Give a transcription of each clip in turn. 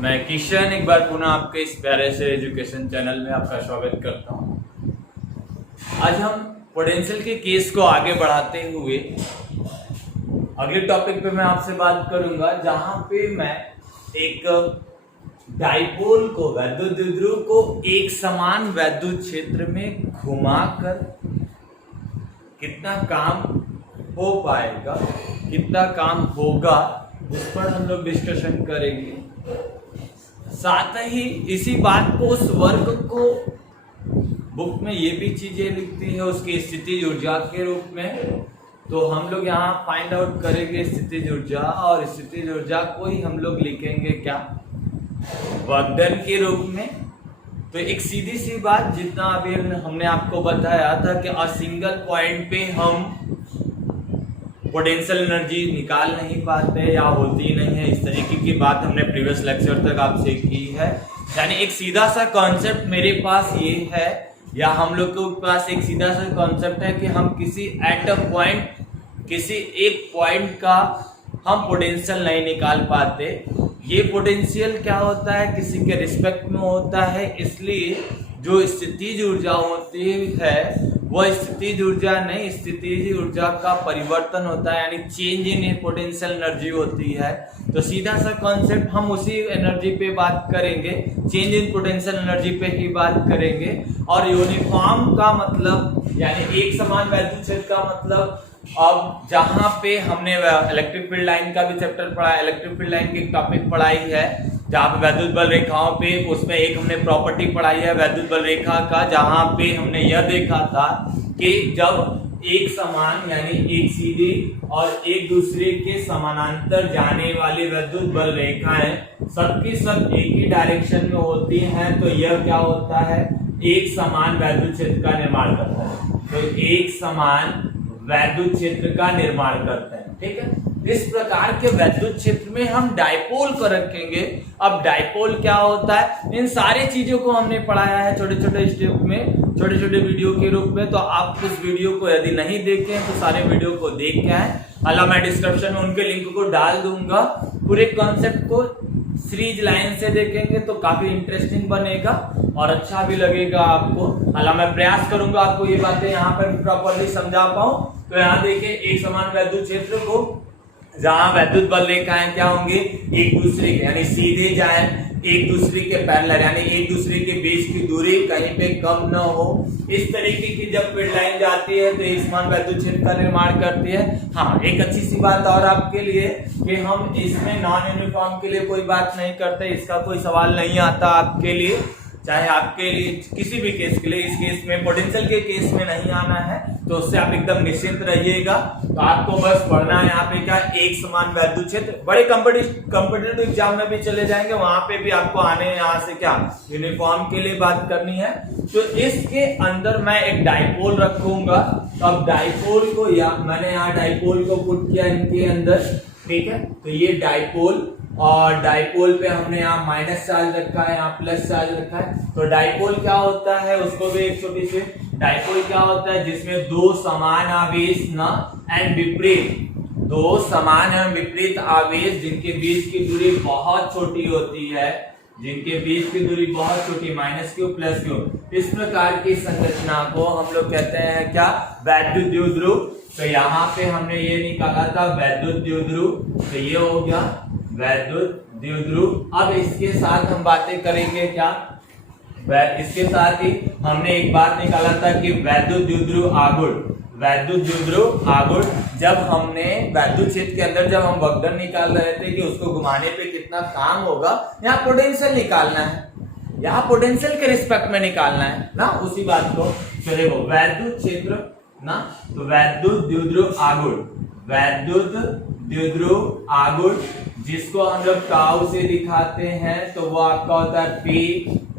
मैं किशन एक बार पुनः आपके इस प्यारे से एजुकेशन चैनल में आपका स्वागत करता हूं। आज हम पोटेंशियल के केस को आगे बढ़ाते हुए अगले टॉपिक पे मैं आपसे बात करूंगा, जहां पे मैं एक डाइपोल को, वैद्युत द्विध्रुव को एक समान वैद्युत क्षेत्र में घुमाकर कितना काम हो पाएगा, कितना काम होगा, इस पर हम लोग डिस्कशन करेंगे। साथ ही इसी बात को, उस वर्क को बुक में ये भी चीजें लिखती है उसकी स्थितिज ऊर्जा के रूप में, तो हम लोग यहाँ फाइंड आउट करेंगे स्थितिज ऊर्जा, और स्थितिज ऊर्जा को ही हम लोग लिखेंगे क्या, वर्कडन के रूप में। तो एक सीधी सी बात, जितना अभी हमने आपको बताया था कि अ सिंगल पॉइंट पे हम पोटेंशियल एनर्जी निकाल नहीं पाते या होती नहीं है, इस तरीके की बात हमने प्रीवियस लेक्चर तक आपसे की है। यानी एक सीधा सा कॉन्सेप्ट मेरे पास ये है, या हम लोग के पास एक सीधा सा कॉन्सेप्ट है कि हम किसी एट अ पॉइंट, किसी एक पॉइंट का हम पोटेंशियल नहीं निकाल पाते। ये पोटेंशियल क्या होता है, किसी के रिस्पेक्ट में होता है, इसलिए जो स्थितिज ऊर्जा होती है वह स्थितिज ऊर्जा नहीं, स्थितिज ऊर्जा का परिवर्तन होता है, यानी चेंज इन पोटेंशियल एनर्जी होती है। तो सीधा सा कॉन्सेप्ट हम उसी एनर्जी पे बात करेंगे, चेंज इन पोटेंशियल एनर्जी पे ही बात करेंगे। और यूनिफॉर्म का मतलब, यानी एक समान वैद्युत क्षेत्र का मतलब, अब जहां पे हमने इलेक्ट्रिक फील्ड लाइन का भी चैप्टर पढ़ा है, इलेक्ट्रिक फील्ड लाइन की टॉपिक पढ़ाई है, जहाँ पे वैद्युत बल रेखाओं पे, उसमें एक हमने प्रॉपर्टी पढ़ाई है वैद्युत बल रेखा का, जहां पे हमने यह देखा था कि जब एक समान, यानी एक सीधी और एक दूसरे के समानांतर जाने वाली वैद्युत बल रेखाएं सबकी सब एक ही डायरेक्शन में होती हैं, तो यह क्या होता है, एक समान वैद्युत क्षेत्र का निर्माण करता है। तो एक समान वैद्युत क्षेत्र का निर्माण करते हैं, ठीक है। इस प्रकार के वैद्युत क्षेत्र में हम डाइपोल को रखेंगे। अब डाइपोल क्या होता है, इन सारी चीजों को हमने पढ़ाया है छोटे छोटे स्टेप में, छोटे छोटे वीडियो के रूप में। तो आप उस वीडियो को यदि नहीं देखे हैं तो सारे वीडियो को देख के आए, हालांकि मैं डिस्क्रिप्शन में उनके लिंक को डाल दूंगा। पूरे कॉन्सेप्ट को सीरीज लाइन से देखेंगे तो काफी इंटरेस्टिंग बनेगा और अच्छा भी लगेगा आपको। हालांकि मैं प्रयास करूंगा आपको ये बातें यहाँ पर प्रॉपरली समझा पाऊं। तो यहाँ देखिए, एक समान वैद्युत क्षेत्र को, जहां वैद्युत बल रेखाएं क्या होंगे, एक दूसरे के, यानी सीधे जाएं, एक दूसरे के पैरेलल, यानी एक दूसरे के बीच की दूरी कहीं पे कम न हो, इस तरीके की जब फील्ड लाइन जाती है तो एक समान वैद्युत क्षेत्र का निर्माण करती है। हाँ, एक अच्छी सी बात और आपके लिए कि हम इसमें नॉन यूनिफॉर्म के लिए कोई बात नहीं करते, इसका कोई सवाल नहीं आता आपके लिए, चाहे आपके लिए किसी भी केस के लिए, इस केस में पोटेंशियल के केस में नहीं आना है, तो उससे आप एकदम निश्चिंत रहिएगा। तो आपको बस पढ़ना है यहाँ पे क्या, एक समान वैद्युत क्षेत्र। बड़े कॉम्पिटिटिव एग्जाम में भी चले जाएंगे, वहां पे भी आपको आने यहाँ से क्या, यूनिफॉर्म के लिए बात करनी है। तो इसके अंदर मैं एक डाइपोल रखूंगा। तो अब डाइपोल को, या मैंने यहाँ डाइपोल को पुट किया इनके अंदर, ठीक है। तो ये डाइपोल, और डाइपोल पे हमने यहाँ माइनस चार्ज रखा है, यहाँ प्लस चार्ज रखा है। तो डाइपोल क्या होता है, उसको भी एक छोटी सी, डाइपोल क्या होता है, जिसमें दो समान आवेश न एंड विपरीत, दो समान एवं विपरीत आवेश जिनके बीच की दूरी बहुत छोटी होती है, जिनके बीच की दूरी बहुत छोटी, माइनस क्यू प्लस क्यू, इस प्रकार की संरचना को हम लोग कहते हैं क्या, वैद्युत द्विध्रुव। तो यहाँ पे हमने ये निकाला था वैद्युत द्विध्रुव, तो ये हो गया वैद्युत द्विध्रुव। अब इसके साथ हम बातें करेंगे क्या, इसके साथ ही हमने एक बात निकाला था कि वैद्युत द्विध्रुव आघूर्ण, वैद्युत द्विध्रुव आघूर्ण, जब हमने वैद्युत क्षेत्र के अंदर जब हम वर्कडन निकाल रहे थे कि उसको घुमाने पे कितना काम होगा, यहाँ पोटेंशियल निकालना है, यहाँ पोटेंशियल के रिस्पेक्ट में निकालना है ना, उसी बात को। तो देखो वैद्युत क्षेत्र ना, तो वैद्युत द्विध्रुव आघूर्ण, वैद्युत द्विध्रुव आघूर्ण, जिसको हम लोग टाउ से दिखाते हैं, तो वो आपका होता है P,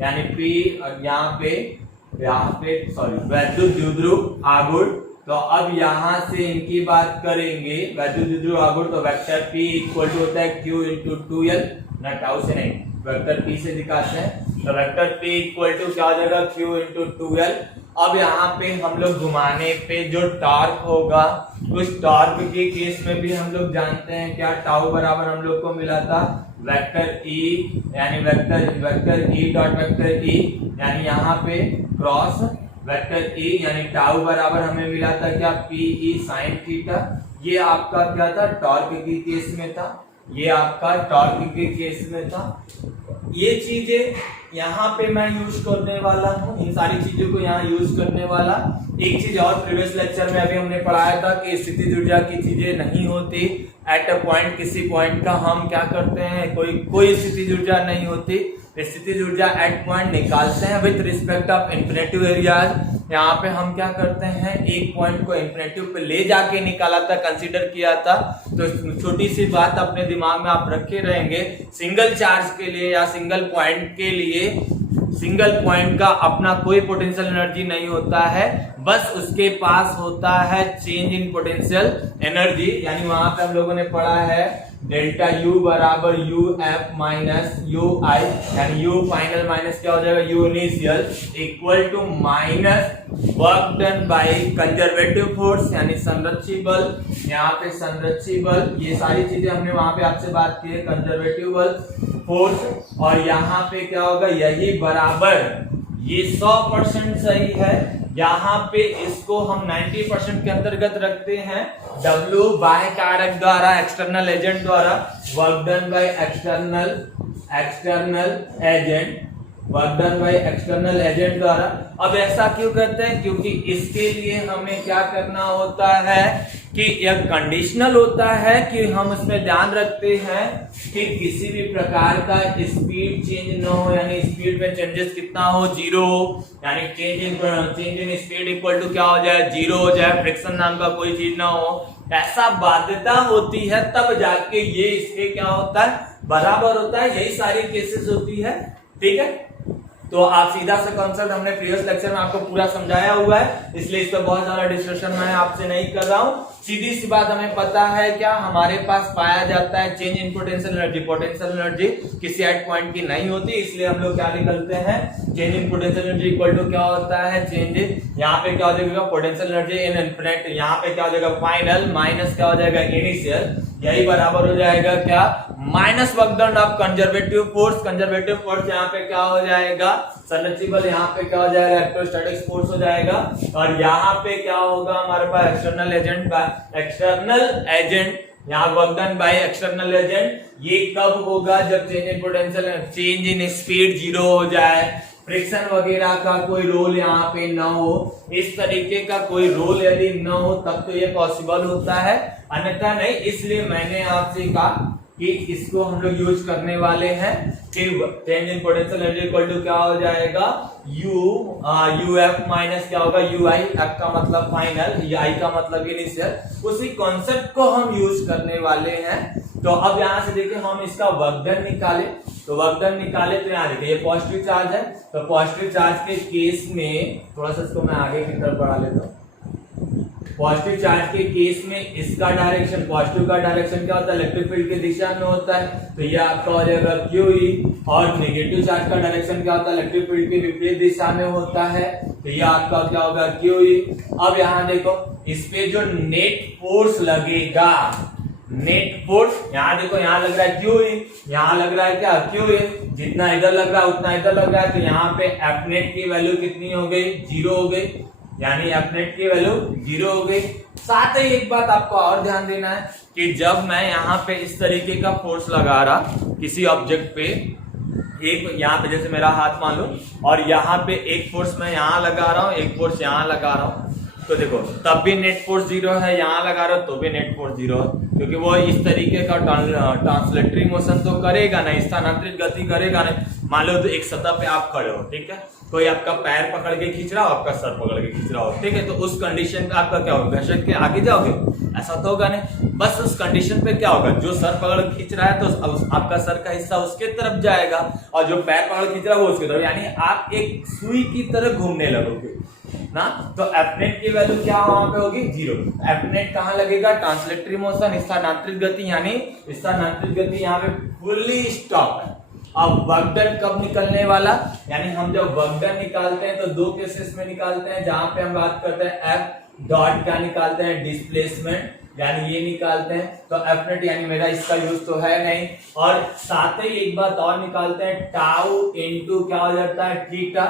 यानी P, और यहाँ पे सॉरी, वैद्युत द्विध्रुव आघूर्ण। तो अब यहाँ से इनकी बात करेंगे, वैद्युत द्विध्रुव आघूर्ण, तो वेक्टर P इक्वल टू होता है Q इंटू 2L, ना टाउ से नहीं, वेक्टर P से दिखाते हैं। तो वेक्टर P इक्वल टू क्या हो जाएगा, Q इंटू 2L। अब यहाँ पे हम लोग घुमाने पे जो टॉर्क होगा, उस टॉर्क के केस में भी हम लोग जानते हैं क्या, टाउ बराबर हम लोग को मिला था वेक्टर ई, यानी vector E dot vector E, यानी यहाँ पे क्रॉस वेक्टर ई, यानी टाउ बराबर हमें मिला था क्या, पी ई साइन थीटा। ये आपका क्या था, टॉर्क के केस में था, ये आपका टॉर्क के केस में था। ये चीजें यहाँ पे मैं यूज करने वाला हूँ, इन सारी चीजों को यहाँ यूज करने वाला। एक चीज और प्रीवियस लेक्चर में अभी हमने पढ़ाया था कि स्थितिज ऊर्जा की चीजें नहीं होती एट अ पॉइंट, किसी पॉइंट का हम क्या करते हैं, कोई स्थितिज ऊर्जा नहीं होती, स्थितिज ऊर्जा एट पॉइंट निकालते हैं with respect of infinitive areas. यहाँ पे हम क्या करते हैं, एक पॉइंट को इंफिनिटिव पे ले जाके निकाला था, कंसीडर किया था। तो छोटी सी बात अपने दिमाग में आप रखे रहेंगे, सिंगल चार्ज के लिए या सिंगल पॉइंट के लिए, सिंगल पॉइंट का अपना कोई पोटेंशियल एनर्जी नहीं होता है, बस उसके पास होता है चेंज इन पोटेंशियल एनर्जी। यानी वहां पे हम लोगों ने पढ़ा है डेल्टा यू बराबर U F minus U I, यानी यू फाइनल माइनस क्या हो जाएगा, U initial, equal to minus work done by conservative force, यानी संरक्षी बल। यहाँ पे संरक्षी बल, ये सारी चीजें हमने वहां पे आपसे बात की है, कंजर्वेटिव बल फोर्स। और यहाँ पे क्या होगा, यही बराबर, ये 100% सही है, यहाँ पे इसको हम 90% के अंतर्गत रखते हैं, W बाय कारक द्वारा, एक्सटर्नल एजेंट द्वारा, work done by external agent, work done by external agent द्वारा। अब ऐसा क्यों करते हैं, क्योंकि इसके लिए हमें क्या करना होता है कि यह कंडीशनल होता है, कि हम इसमें ध्यान रखते हैं कि किसी भी प्रकार का स्पीड चेंज न हो, यानी स्पीड में चेंजेस कितना हो, जीरो, यानी change in speed equal to क्या हो जाए, जीरो हो जाए, फ्रिक्शन नाम का कोई चीज ना हो। ऐसा बाध्यता होती है तब जाके ये इसके क्या होता है, बराबर होता है। यही सारी केसेस होती है, ठीक है। तो आप सीधा सा कॉन्सेप्ट हमने प्रीवियस लेक्चर में आपको पूरा समझाया हुआ है, इसलिए इस पर बहुत ज्यादा डिस्कशन मैं आपसे नहीं कर रहा हूं। सीधी सी बात हमें पता है क्या, हमारे पास पाया जाता है change in potential energy, potential energy किसी एट पॉइंट की नहीं होती, इसलिए हम लोग क्या निकलते हैं, change in potential energy equal to क्या होता है, चेंज यहाँ पे क्या हो जाएगा, पोटेंशियल एनर्जी इन इनफिनिट, यहाँ पे क्या हो जाएगा, फाइनल, माइनस क्या हो जाएगा, इनिशियल, यही बराबर हो जाएगा क्या, minus work done of conservative force, conservative force यहाँ पे क्या हो जाएगा, संरक्षी बल, यहाँ पे क्या हो जाएगा, इलेक्ट्रोस्टैटिक फोर्स हो जाएगा। और यहाँ पे क्या होगा हमारे पास, एक्सटर्नल एजेंट, यहाँ work done by external agent. ये कब होगा, जब change in potential, change in speed zero हो जाए, फ्रिक्शन वगैरह का कोई रोल यहाँ पे न हो, इस तरीके का कोई रोल यदि न हो तब तो ये पॉसिबल होता है, अन्यथा नहीं। इसलिए मैंने आपसे कहा कि इसको हम लोग यूज करने वाले हैं कि change in potential energy equal to क्या हो जाएगा, यू एफ माइनस क्या होगा, यू आई, एफ का मतलब फाइनल, आई का मतलब इनिशियल। उसी कॉन्सेप्ट को हम यूज करने वाले हैं। तो अब यहाँ से देखिए हम इसका वर्क डन निकाले, तो वर्क डन निकाले तो यहाँ देखिए ये पॉजिटिव चार्ज है, तो पॉजिटिव चार्ज के केस में थोड़ा सा इसको मैं आगे की तरफ बढ़ा लेता हूँ। पॉजिटिव चार्ज के केस में इसका डायरेक्शन, पॉजिटिव का डायरेक्शन क्या होता है, इलेक्ट्रिक फील्ड की दिशा में होता है, तो ये आपका हो जाएगा QE। और नेगेटिव चार्ज का डायरेक्शन क्या होता है, इलेक्ट्रिक फील्ड की विपरीत दिशा में होता है, तो ये आपका क्या होगा, QE। अब यहाँ देखो इस पे जो नेट फोर्स लगेगा, नेट फोर्स यहाँ देखो, यहाँ लग रहा है QE, यहाँ लग रहा है क्या, QA, जितना इधर लग रहा है उतना इधर लग रहा है, तो यहाँ पे F नेट की वैल्यू कितनी हो गई, जीरो हो गई, यानी F नेट की वैल्यू जीरो हो गई। साथ ही एक बात आपको और ध्यान देना है कि जब मैं यहाँ पे इस तरीके का फोर्स लगा रहा किसी ऑब्जेक्ट पे, एक यहाँ पे जैसे मेरा हाथ मान लो, और यहाँ पे एक फोर्स मैं यहाँ लगा रहा हूँ, एक फोर्स यहाँ लगा रहा हूँ, तो देखो तब भी नेट फोर्स जीरो है, यहाँ लगा रहा हो तो भी नेट फोर्स जीरो है, क्योंकि वो इस तरीके का ट्रांसलेटरी मोशन तो करेगा नहीं, स्थानांतरित गति करेगा नहीं। मान लो तो एक सतह पे आप खड़े हो, ठीक है, कोई आपका पैर पकड़ के खींच रहा हो, आपका सर पकड़ के खींच रहा हो, ठीक है, तो उस कंडीशन पे आपका क्या होगा, घसक के आगे जाओगे, ऐसा तो होगा नहीं। बस उस कंडीशन पे क्या होगा, जो सर पकड़ के खींच रहा है तो आपका सर का हिस्सा उसके तरफ जाएगा, और जो पैर पकड़ खींच रहा है वो उसके तरफ, यानी आप एक सुई की तरह घूमने लगोगे ना। तो F नेट की वैल्यू क्या वहां पे होगी, जीरो। F नेट कहाँ लगेगा, ट्रांसलेटरी मोशन, स्थानांतरित गति, यानी स्थानांतरित गति यहाँ पे फुल्ली स्टॉप है, अब वर्क डन कब निकलने वाला, यानी हम जब वर्क डन निकालते हैं तो दो केसेस में निकालते हैं, जहां पे हम बात करते हैं एफ डॉट क्या निकालते हैं, डिस्प्लेसमेंट, यानी ये निकालते हैं। तो एफ नेट यानी मेरा इसका यूज तो है नहीं, और साथ ही एक बात और निकालते हैं, टाउ इनटू क्या हो जाता है, थीटा,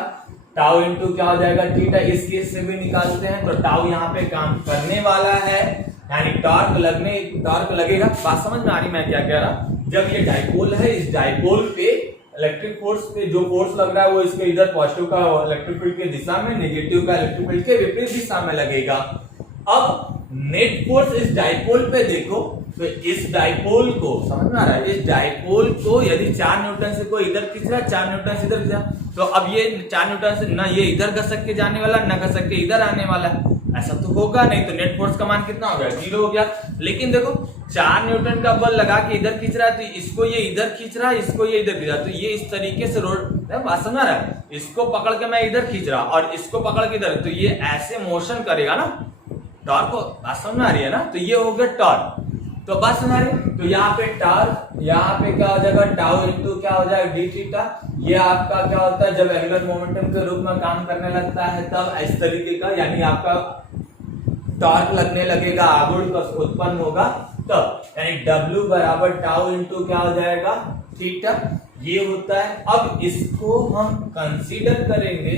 टाउ इनटू क्या हो जाएगा, थीटा। इस केस से भी निकालते हैं। तो टाउ यहाँ पे काम करने वाला है, यानी टॉर्क लगेगा। बात समझ में आ रही मैं क्या कह रहा, जब ये डाइपोल है, इस डाइपोल पे इलेक्ट्रिक फोर्स पे जो फोर्स लग रहा है वो इसके इधर पॉजिटिव का इलेक्ट्रिक फील्ड के दिशा में, नेगेटिव का इलेक्ट्रिक फील्ड के विपरीत दिशा में लगेगा। अब नेट फोर्स इस डाइपोल पे देखो, तो इस डाइपोल को समझ में आ रहा है, इस डाइपोल को यदि 4 न्यूटन से कोई इधर खींच रहा है, 4 न्यूटन से इधर खींच रहा, तो अब ये 4 न्यूटन से ना ये इधर घसक के जाने वाला, ना घसक के इधर आने वाला, ऐसा तो होगा नहीं। तो नेट फोर्स का मान कितना हो गया, 0 हो गया। लेकिन देखो 4 न्यूटन का बल लगा के इधर खींच रहा है, तो इसको ये इधर खींच रहा है, इसको ये इधर खींच रहा है, तो ये इस तरीके से रोड बात समझ रहा है, इसको पकड़ के मैं इधर खींच रहा और इसको पकड़ के इधर, तो ये ऐसे मोशन करेगा ना, टॉर्क को बात समझ में आ रही है ना, तो ये हो गया टॉर्क। तो बात समझ आ रही, तो यहाँ पे टॉर्क, यहाँ पे क्या हो जाएगा, टाउ इनटू क्या हो जाएगा, डी थीटा। ये आपका क्या होता है, जब एंगुलर मोमेंटम के रूप में काम करने लगता है तब इस तरीके का, यानी आपका टॉर्क लगने लगेगा, आघूर्ण उत्पन्न होगा तब, यानी W बराबर टाउ इनटू क्या हो जाएगा, थीटा। ये होता है। अब इसको हम कंसीडर करेंगे,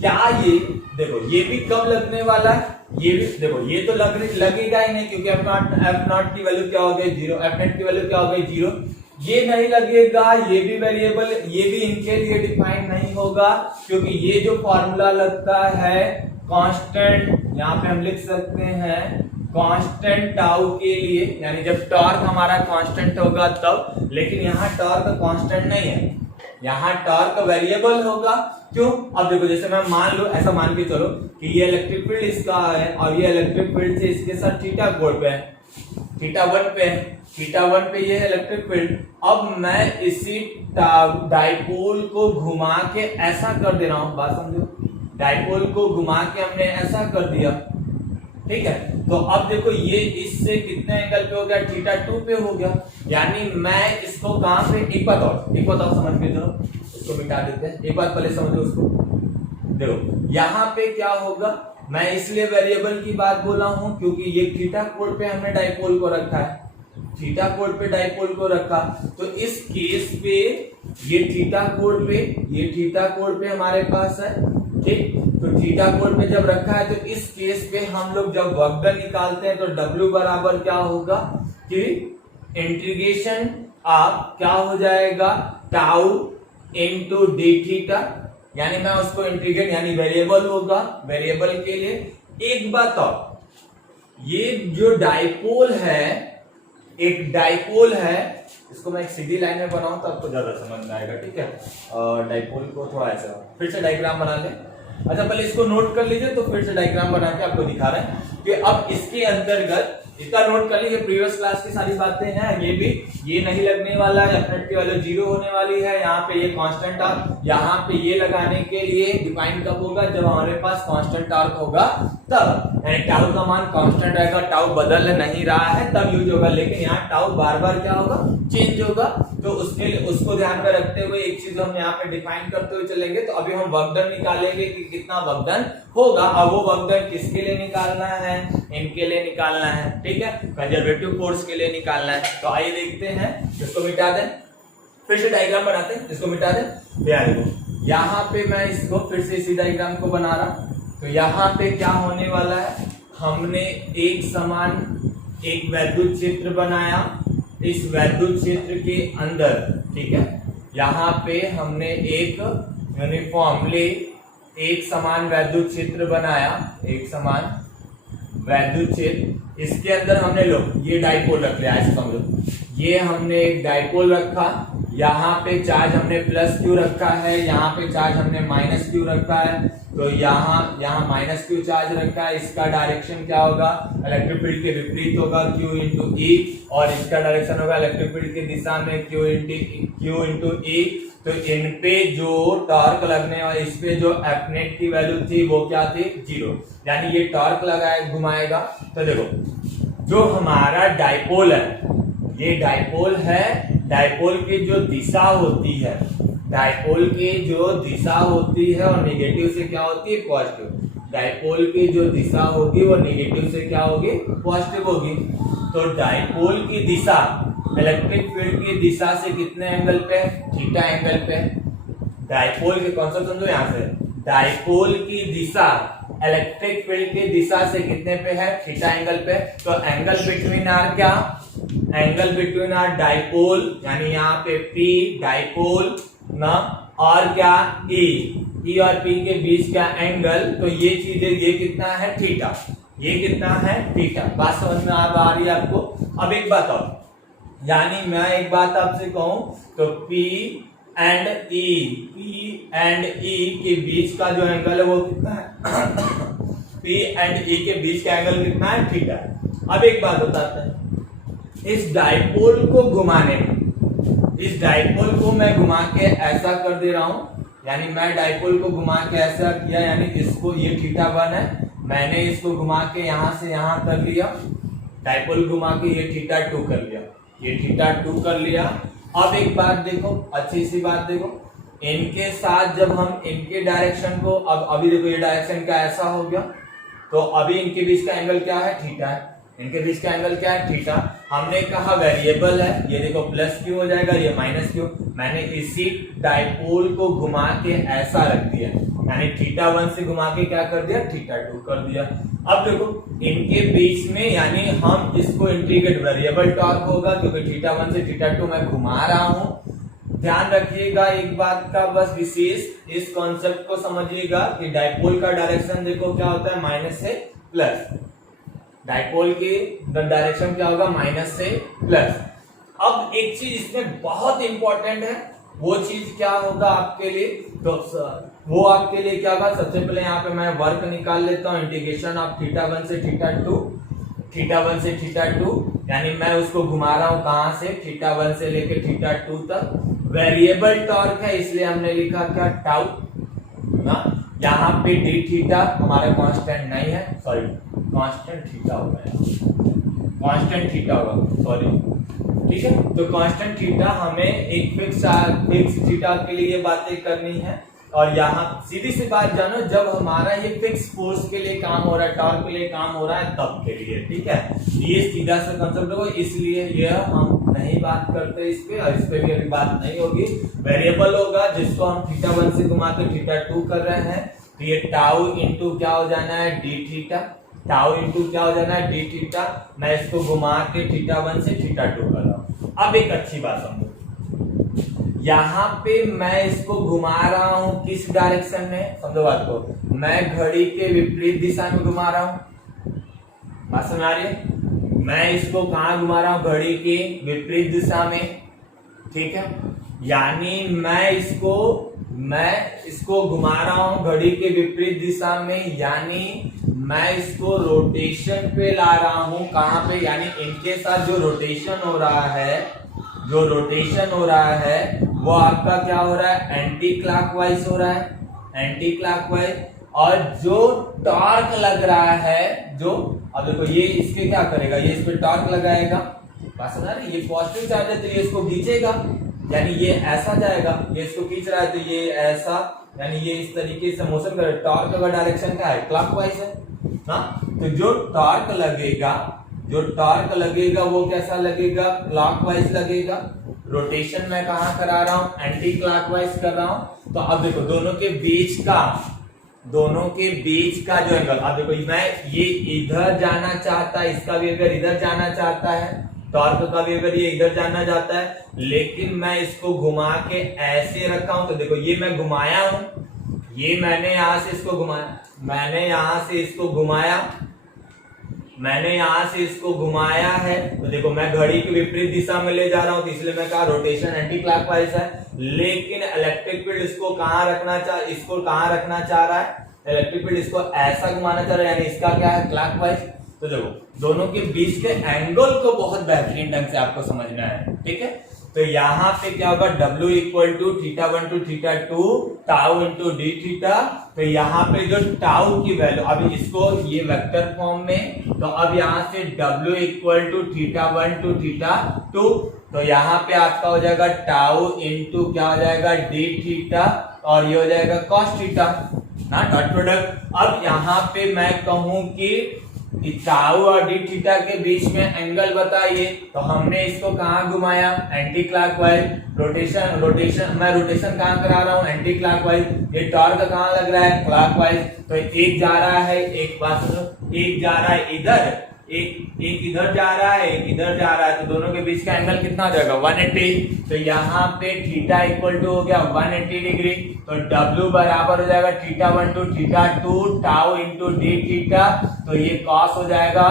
क्या ये देखो ये भी कब लगने वाला है, ये भी देखो ये तो लगेगा ही नहीं, क्योंकि एफ नॉट की वैल्यू क्या हो गई 0, एफ नेट की वैल्यू क्या हो गई 0, ये नहीं लगेगा, ये भी वेरिएबल, ये भी इनके लिए डिफाइन नहीं होगा, क्योंकि ये जो फॉर्मूला लगता है कांस्टेंट, यहाँ पे हम लिख सकते हैं कांस्टेंट टाउ के लिए, यानी जब टॉर्क हमारा कांस्टेंट होगा तब। लेकिन यहाँ टॉर्क कांस्टेंट नहीं है, यहाँ टॉर्क वेरिएबल होगा। क्यों, अब देखो जैसे मैं मान लो, ऐसा मान के चलो कि ये इलेक्ट्रिक फील्ड इसका है और ये इलेक्ट्रिक फील्ड से इसके साथ थीटा कोण पे है, थीटा 1 पे है, थीटा 1 पे ये है इलेक्ट्रिक फील्ड। अब मैं इसी डाइपोल को घुमा के ऐसा कर दे रहा हूं, बात समझो, डाइपोल को घुमा के हमने ऐसा कर दिया, ठीक है। तो अब देखो ये इससे कितने एंगल पे हो गया, थीटा 2 पे हो गया, यानी मैं इसको कहां पे, एक बात और समझ के चलो, इसको मिटा देते हैं, एक बात पहले समझो उसको। देखो यहाँ पे क्या होगा, मैं इसलिए वेरिएबल की बात बोला हूं क्योंकि ये थीटा कोण पे हमने डाइपोल को रखा है, थीटा कोण पे डाइपोल को रखा, तो इस केस पे ये थीटा कोण पे हमारे पास है, ठीक। तो थीटा कोण पे जब रखा है, तो इस केस पे हम लोग जब वर्क डन निकालते हैं तो W बराबर क्या होगा कि इंटीग्रेशन आप क्या हो जाएगा, टाउ इनटू डी थीटा, यानी मैं उसको इंटीग्रेट, यानी वेरिएबल होगा, वेरिएबल के लिए। एक बात और, ये जो डाइपोल है, एक डाइपोल है, इसको मैं एक सीधी लाइन में बनाऊं तो आपको ज्यादा समझ में आएगा, ठीक है। डाइपोल को थोड़ा ऐसा फिर से डायग्राम बना ले। अच्छा पहले इसको नोट कर लीजिए, तो फिर से डायग्राम बना के आपको दिखा रहे हैं कि अब इसके अंतर्गत, इसका नोट कर लीजिए, प्रीवियस क्लास की सारी बातें हैं, ये भी ये नहीं लगने वाला है, एफ नेट की वैल्यू 0 होने वाली है, यहाँ पे ये कांस्टेंट टार्क, यहाँ पे ये लगाने के लिए डिफाइन कब होगा, जब हमारे पास कांस्टेंट टार्क होगा तब, यानी टाउ का मान कांस्टेंट रहेगा, टाउ बदल नहीं रहा है तब यूज होगा। लेकिन यहाँ टाउ बार बार क्या होगा, चेंज होगा, तो उसके लिए उसको ध्यान में रखते हुए एक चीज हम यहाँ पे डिफाइन करते हुए चलेंगे। तो अभी हम वर्क डन निकालेंगे कि कितना वर्क डन होगा, अब वो वर्क डन किसके लिए निकालना है, इनके लिए निकालना है, ठीक है, कंजर्वेटिव फोर्स के लिए निकालना है। तो आइए देखते हैं, इसको मिटा दें, फिर से डायग्राम बनाते हैं, इसको मिटा दें। यहाँ पे मैं इसको फिर से इसी डायग्राम को बना रहा, तो यहाँ पे क्या होने वाला है, हमने एक समान एक वैद्युत क्षेत्र बनाया, इस वैद्युत क्षेत्र के अंदर, ठीक है, यहाँ पे हमने एक यूनिफॉर्मली एक समान वैद्युत क्षेत्र बनाया, एक समान वैद्युत क्षेत्र, इसके अंदर हमने लो ये डाइपोल रख लिया, ऐसे समझो, ये हमने एक डाइपोल रखा, यहाँ पे चार्ज हमने प्लस क्यू रखा है, यहाँ पे चार्ज हमने माइनस क्यू रखा है, तो यहाँ माइनस क्यू चार्ज रखा है, इसका डायरेक्शन क्या होगा, इलेक्ट्रिक फील्ड के विपरीत होगा, Q इंटू E, और इसका डायरेक्शन होगा इलेक्ट्रिक फील्ड की दिशा में Q इंटू E। तो इन पे जो टॉर्क लगने वाला, इस पे जो एफ नेट की वैल्यू थी वो क्या थी, 0, यानी ये टॉर्क लगाए घुमाएगा। तो देखो जो हमारा डाइपोल है, ये डाइपोल है, डायपोल की जो दिशा होती है, डायपोल की जो दिशा होती है और नेगेटिव से क्या होती है, पॉजिटिव। डायपोल की जो दिशा होगी वो नेगेटिव से क्या होगी, पॉजिटिव होगी। तो डायपोल की दिशा इलेक्ट्रिक फील्ड की दिशा से कितने एंगल पे, थीटा एंगल पे। डायपोल के कॉन्सेप्ट समझो यहाँ से, डायपोल की दिशा इलेक्ट्रिक फील्ड की दिशा से कितने पे है, थीटा एंगल पे। तो एंगल बिटवीन आर क्या, एंगल बिटवीन आर डायपोल, यानी यहाँ पे P डायपोल ना, और क्या E और P के बीच का एंगल, तो ये चीजें, ये कितना है, थीटा। ये कितना है, थीटा। बात समझ में आ रही है आपको। अब एक बात और, यानी मैं एक बात आपसे कहूं तो P एंड E के बीच का जो एंगल है वो कितना है P एंड E के बीच का एंगल कितना है, थीटा। अब एक बात बताते हैं, इस डायपोल को घुमाने में, इस डायपोल को मैं घुमा के ऐसा कर दे रहा हूं, यानी मैं डायपोल को घुमा के ऐसा किया, यानी इसको, ये थीटा 1 है, मैंने इसको घुमा के यहां से यहां कर लिया, डायपोल घुमा के ये थीटा 2 कर लिया, ये थीटा 2 कर लिया। अब एक बात देखो, अच्छी सी बात देखो, इनके साथ जब हम इनके डायरेक्शन को, अब अभी देखो ये डायरेक्शन का ऐसा हो गया, तो अभी इनके बीच का एंगल क्या है, थीटा है। इनके बीच का एंगल क्या है, थीटा। हमने कहा वेरिएबल है, ये देखो प्लस क्यू हो जाएगा, ये माइनस क्यू। मैंने इसी डायपोल को घुमा के ऐसा रख दिया, यानी थीटा 1 से घुमा के क्या कर दिया, थीटा 2 कर दिया। अब देखो इनके बीच में, यानी हम इसको इंटीग्रेट, वेरिएबल टॉर्क होगा क्योंकि थीटा 1 से थीटा 2 मैं घुमा रहा हूं। ध्यान रखिएगा एक बात का बस विशेष, इस कॉन्सेप्ट को समझिएगा कि डायपोल का डायरेक्शन देखो क्या होता है, माइनस से प्लस। डायपोल की डायरेक्शन क्या होगा, माइनस से प्लस। अब एक चीज इसमें बहुत इंपॉर्टेंट है, वो चीज क्या होगा आपके लिए, तो वो आपके लिए क्या होगा, सबसे पहले यहाँ पे मैं वर्क निकाल लेता हूँ, इंटीग्रेशन ऑफ थीटा 1 से थीटा 2, थीटा 1 से थीटा 2, यानी मैं उसको घुमा रहा हूं कहां से, थीटा 1 से लेके थीटा 2 तक। वेरिएबल टॉर्क है इसलिए हमने लिखा क्या, टाउ ना। यहाँ पे डी थीटा हमारा कांस्टेंट नहीं है, सॉरी कांस्टेंट थीटा होगा, कांस्टेंट थीटा होगा, सॉरी, ठीक है। तो कांस्टेंट थीटा हमें एक फिक्स थीटा के लिए बातें करनी है। और यहाँ सीधी सी बात जानो, जब हमारा ये फिक्स फोर्स के लिए काम हो रहा है, टॉर्क के लिए काम हो रहा है, तब के लिए, ठीक है। ये सीधा सा कंसेप्ट होगा, इसलिए ये हम नहीं बात करते इस पे, और इस पे भी अभी बात नहीं होगी। वेरिएबल होगा जिसको हम थीटा 1 से घुमा के थीटा 2 कर रहे हैं, तो ये टाउ इंटू क्या हो जाना है, डी थीटा। टाउ इंटू क्या हो जाना है, डी थीटा। मैं इसको घुमा के थीटा 1 से थीटा 2 कर रहा हूं। अब एक अच्छी बात समझो, यहाँ पे मैं इसको घुमा रहा हूं किस डायरेक्शन में, समझो बात को, मैं घड़ी के विपरीत दिशा में घुमा रहा हूं। बात समझ आ रही है, मैं इसको कहां घुमा रहा हूं, घड़ी के विपरीत दिशा में, ठीक है। यानी मैं इसको घुमा रहा हूं घड़ी के विपरीत दिशा में, यानी मैं इसको रोटेशन पे ला रहा हूं, कहां पे, यानी इनके साथ जो रोटेशन हो रहा है, जो रोटेशन हो रहा है वो आपका क्या हो रहा है, एंटी क्लॉकवाइज हो रहा है, एंटी क्लॉकवाइज। और जो टॉर्क लग रहा है, जो, अब देखो ये इसके क्या करेगा, ये इस पे टॉर्क लगाएगा, बात समझ रहे, ये पॉजिटिव चार्ज है तो ये इसको खींचेगा, यानी ये ऐसा जाएगा, ये इसको खींच रहा है तो ये ऐसा, यानी ये इस तरीके से मोशन कर, टॉर्क का डायरेक्शन क्या है, क्लॉकवाइज है, हाँ। तो जो टॉर्क लगेगा वो कैसा लगेगा, क्लॉकवाइज लगेगा। रोटेशन मैं कहां करा रहा हूं, एंटी क्लॉकवाइज कर रहा हूं। तो अब देखो दोनों के बीच का जो एंगल, अब देखो मैं ये इधर जाना चाहता है, इसका भी अगर इधर जाना चाहता है, टॉर्क का भी अगर ये इधर जाना चाहता है, लेकिन मैं इसको घुमा के ऐसे रखा हूं, तो देखो ये मैं घुमाया हूं, ये मैंने यहां से इसको घुमाया, मैंने यहां से इसको घुमाया है, तो देखो मैं घड़ी के विपरीत दिशा में ले जा रहा हूं, तो इसलिए मैं कहा रोटेशन एंटी क्लॉकवाइज है। लेकिन इलेक्ट्रिक फील्ड इसको कहां रखना चाह रहा है, इलेक्ट्रिक फील्ड इसको ऐसा घुमाना चाह रहा है, यानी इसका क्या है, क्लॉकवाइज। तो देखो दोनों के बीच के एंगल को बहुत बेहतरीन ढंग से आपको समझना है, ठीक है। तो यहाँ पे क्या होगा, W equal to theta 1 to theta 2 tau into D theta. तो यहाँ पे जो टाउ की वैल्यू, अभी इसको ये वेक्टर फॉर्म में, तो अब यहाँ से W equal to theta 1 to theta 2, तो यहाँ पे आपका हो जाएगा टाउ इंटू क्या हो जाएगा डी थीटा और ये हो जाएगा कॉस थीटा ना डॉट प्रोडक्ट। अब यहाँ पे मैं कहूं कि टाउ और डी थीटा के बीच में एंगल बताइए, तो हमने इसको कहाँ घुमाया एंटी क्लॉकवाइज। रोटेशन मैं रोटेशन कहाँ करा रहा हूँ एंटी क्लॉकवाइज। ये टॉर्क कहाँ लग रहा है क्लॉकवाइज। तो एक जा रहा है, एक बात सुनो, एक जा रहा है इधर, एक इधर जा रहा है, एक इधर जा रहा है, तो दोनों के बीच का एंगल कितना हो जाएगा 180। तो यहाँ पे थीटा इक्वल टू हो गया 180 डिग्री। तो W बराबर हो जाएगा θ1 to θ2 tau into D theta. तो ये कॉस हो जाएगा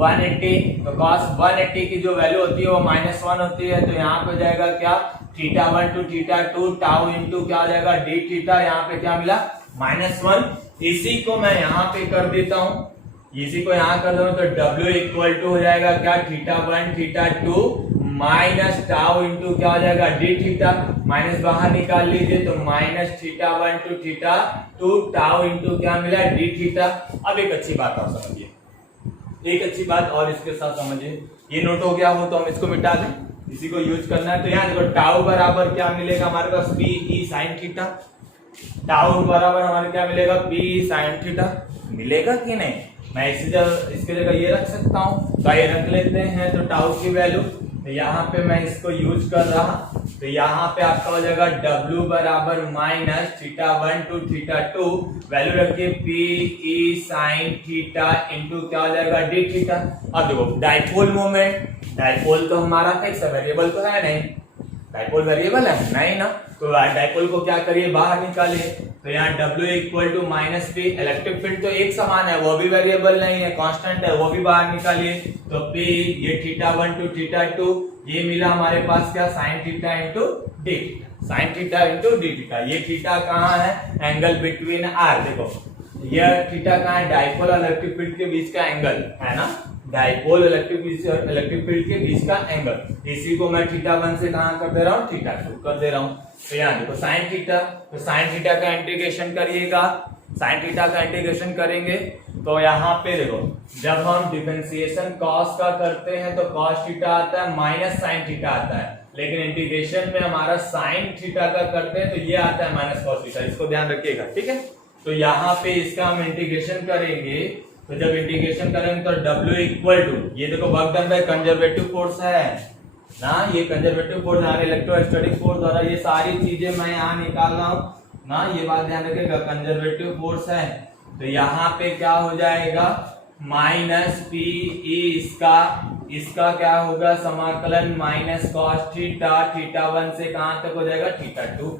180। तो कॉस 180 की जो वैल्यू होती है वो -1 होती है। तो यहाँ पे हो जाएगा क्या θ1 टू θ2 टाउ इंटू क्या हो जाएगा डी थीटा। यहाँ पे क्या मिला -1। इसी को मैं यहाँ पे कर देता हूँ, इसी को यहाँ कर दो तो W इक्वल टू हो जाएगा क्या θ1 θ2 माइनस टाउ इंटू क्या हो जाएगा डी थीटा। माइनस बाहर निकाल लीजिए तो -θ1 टू θ2 टाउ इंटू क्या मिला डी थीटा। अब एक अच्छी बात और समझिए, एक अच्छी बात और इसके साथ समझिए, ये नोट हो गया हो तो हम इसको मिटा दें, इसी को यूज करना है। तो यहाँ देखो टाउ बराबर क्या मिलेगा हमारे पास P E sine theta. Tau बराबर हमारे क्या मिलेगा पी साइन थीटा मिलेगा कि नहीं। मैं इसके जगह ये रख सकता हूँ, तो ये रख लेते हैं। तो टाउ की वैल्यू तो यहाँ पे मैं इसको यूज कर रहा, तो यहाँ पे आपका हो जाएगा W बराबर -θ1 टू θ2 वैल्यू रखिए P E sine theta into क्या हो जाएगा डी थीटा। अब देखो डाइपोल मोमेंट, डाइपोल तो हमारा फिक्स है, वेरिएबल तो है नहीं, डाइपोल वेरिएबल है नहीं ना। तो डाइपोल को क्या करिए बाहर निकालिए। तो यहाँ W equal to -P, electric field तो एक समान है, वो भी वेरिएबल नहीं है, कांस्टेंट है, वो भी बाहर निकालिए। तो P ये θ1 टू θ2 ये मिला हमारे पास क्या sine theta into D theta, sine theta into D theta. ये थीटा कहाँ है एंगल बिटवीन आर। देखो ये थीटा कहाँ है डाइपोल और इलेक्ट्रिक फील्ड के बीच का एंगल है ना, डाइपोल इलेक्ट्रिक फील्ड के बीच का एंगल। इसी को मैं θ1 से कहाँ कर दे रहा हूँ θ2 कर दे रहा हूँ। तो यहाँ देखो साइन थीटा, तो साइन थीटा का इंटीग्रेशन करिएगा, साइन थीटा का इंटीग्रेशन करेंगे तो यहाँ पे देखो जब हम डिफरेंशिएशन कॉस का करते हैं तो कॉस थीटा आता है माइनस साइन थीटा आता है, लेकिन इंटीग्रेशन में हमारा साइन थीटा का करते हैं तो ये आता है माइनस कॉस थीटा, इसको ध्यान रखिएगा ठीक है। तो यहाँ पे इसका हम इंटीग्रेशन करेंगे, तो जब इंटीग्रेशन करेंगे तो W इक्वल टू ये देखो work done by conservative force है ना, ये कंजर्वेटिव फोर्स आ रहा है इलेक्ट्रोस्टैटिक फोर्स द्वारा, ये सारी चीजें मैं यहाँ निकाल रहा हूँ ना, ये बात ध्यान रखिएगा कंजर्वेटिव फोर्स है। तो यहाँ पे क्या हो जाएगा -P E इसका क्या होगा समाकलन माइनस कॉस थीटा, θ1 से कहां तक हो जाएगा θ2।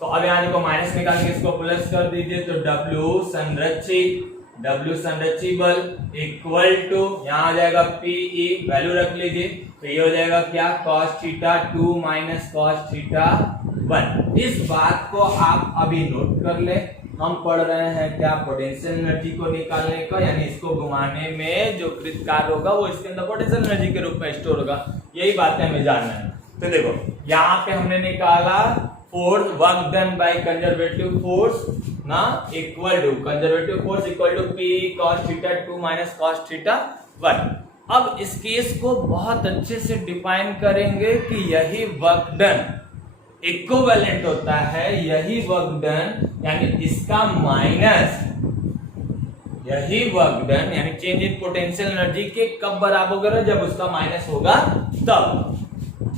तो अब यहाँ देखो माइनस निकाल के इसको प्लस कर दीजिए तो W संरक्षित बल इक्वल टू यहाँ आ जाएगा PE वैल्यू रख लीजिए, तो ये हो जाएगा क्या cos θ2 माइनस cos θ1। इस बात को आप अभी नोट कर ले, हम पढ़ रहे हैं क्या पोटेंशियल एनर्जी को निकालने का, यानी इसको घुमाने में जो कृत कार्य होगा वो इसके अंदर पोटेंशियल एनर्जी के रूप में स्टोर होगा, यही बातें हमें जानना है। तो देखो यहाँ पे हमने निकाला force work done by conservative force ना equal to conservative force equal to P cos θ2 minus cos θ1। अब इस केस को बहुत अच्छे से डिफाइन करेंगे कि यही वर्क डन इक्विवेलेंट होता है, यही वर्क डन यानी इसका माइनस यही वर्क डन यानी चेंज इन पोटेंशियल एनर्जी के कब बराबर होगा जब उसका माइनस होगा तब।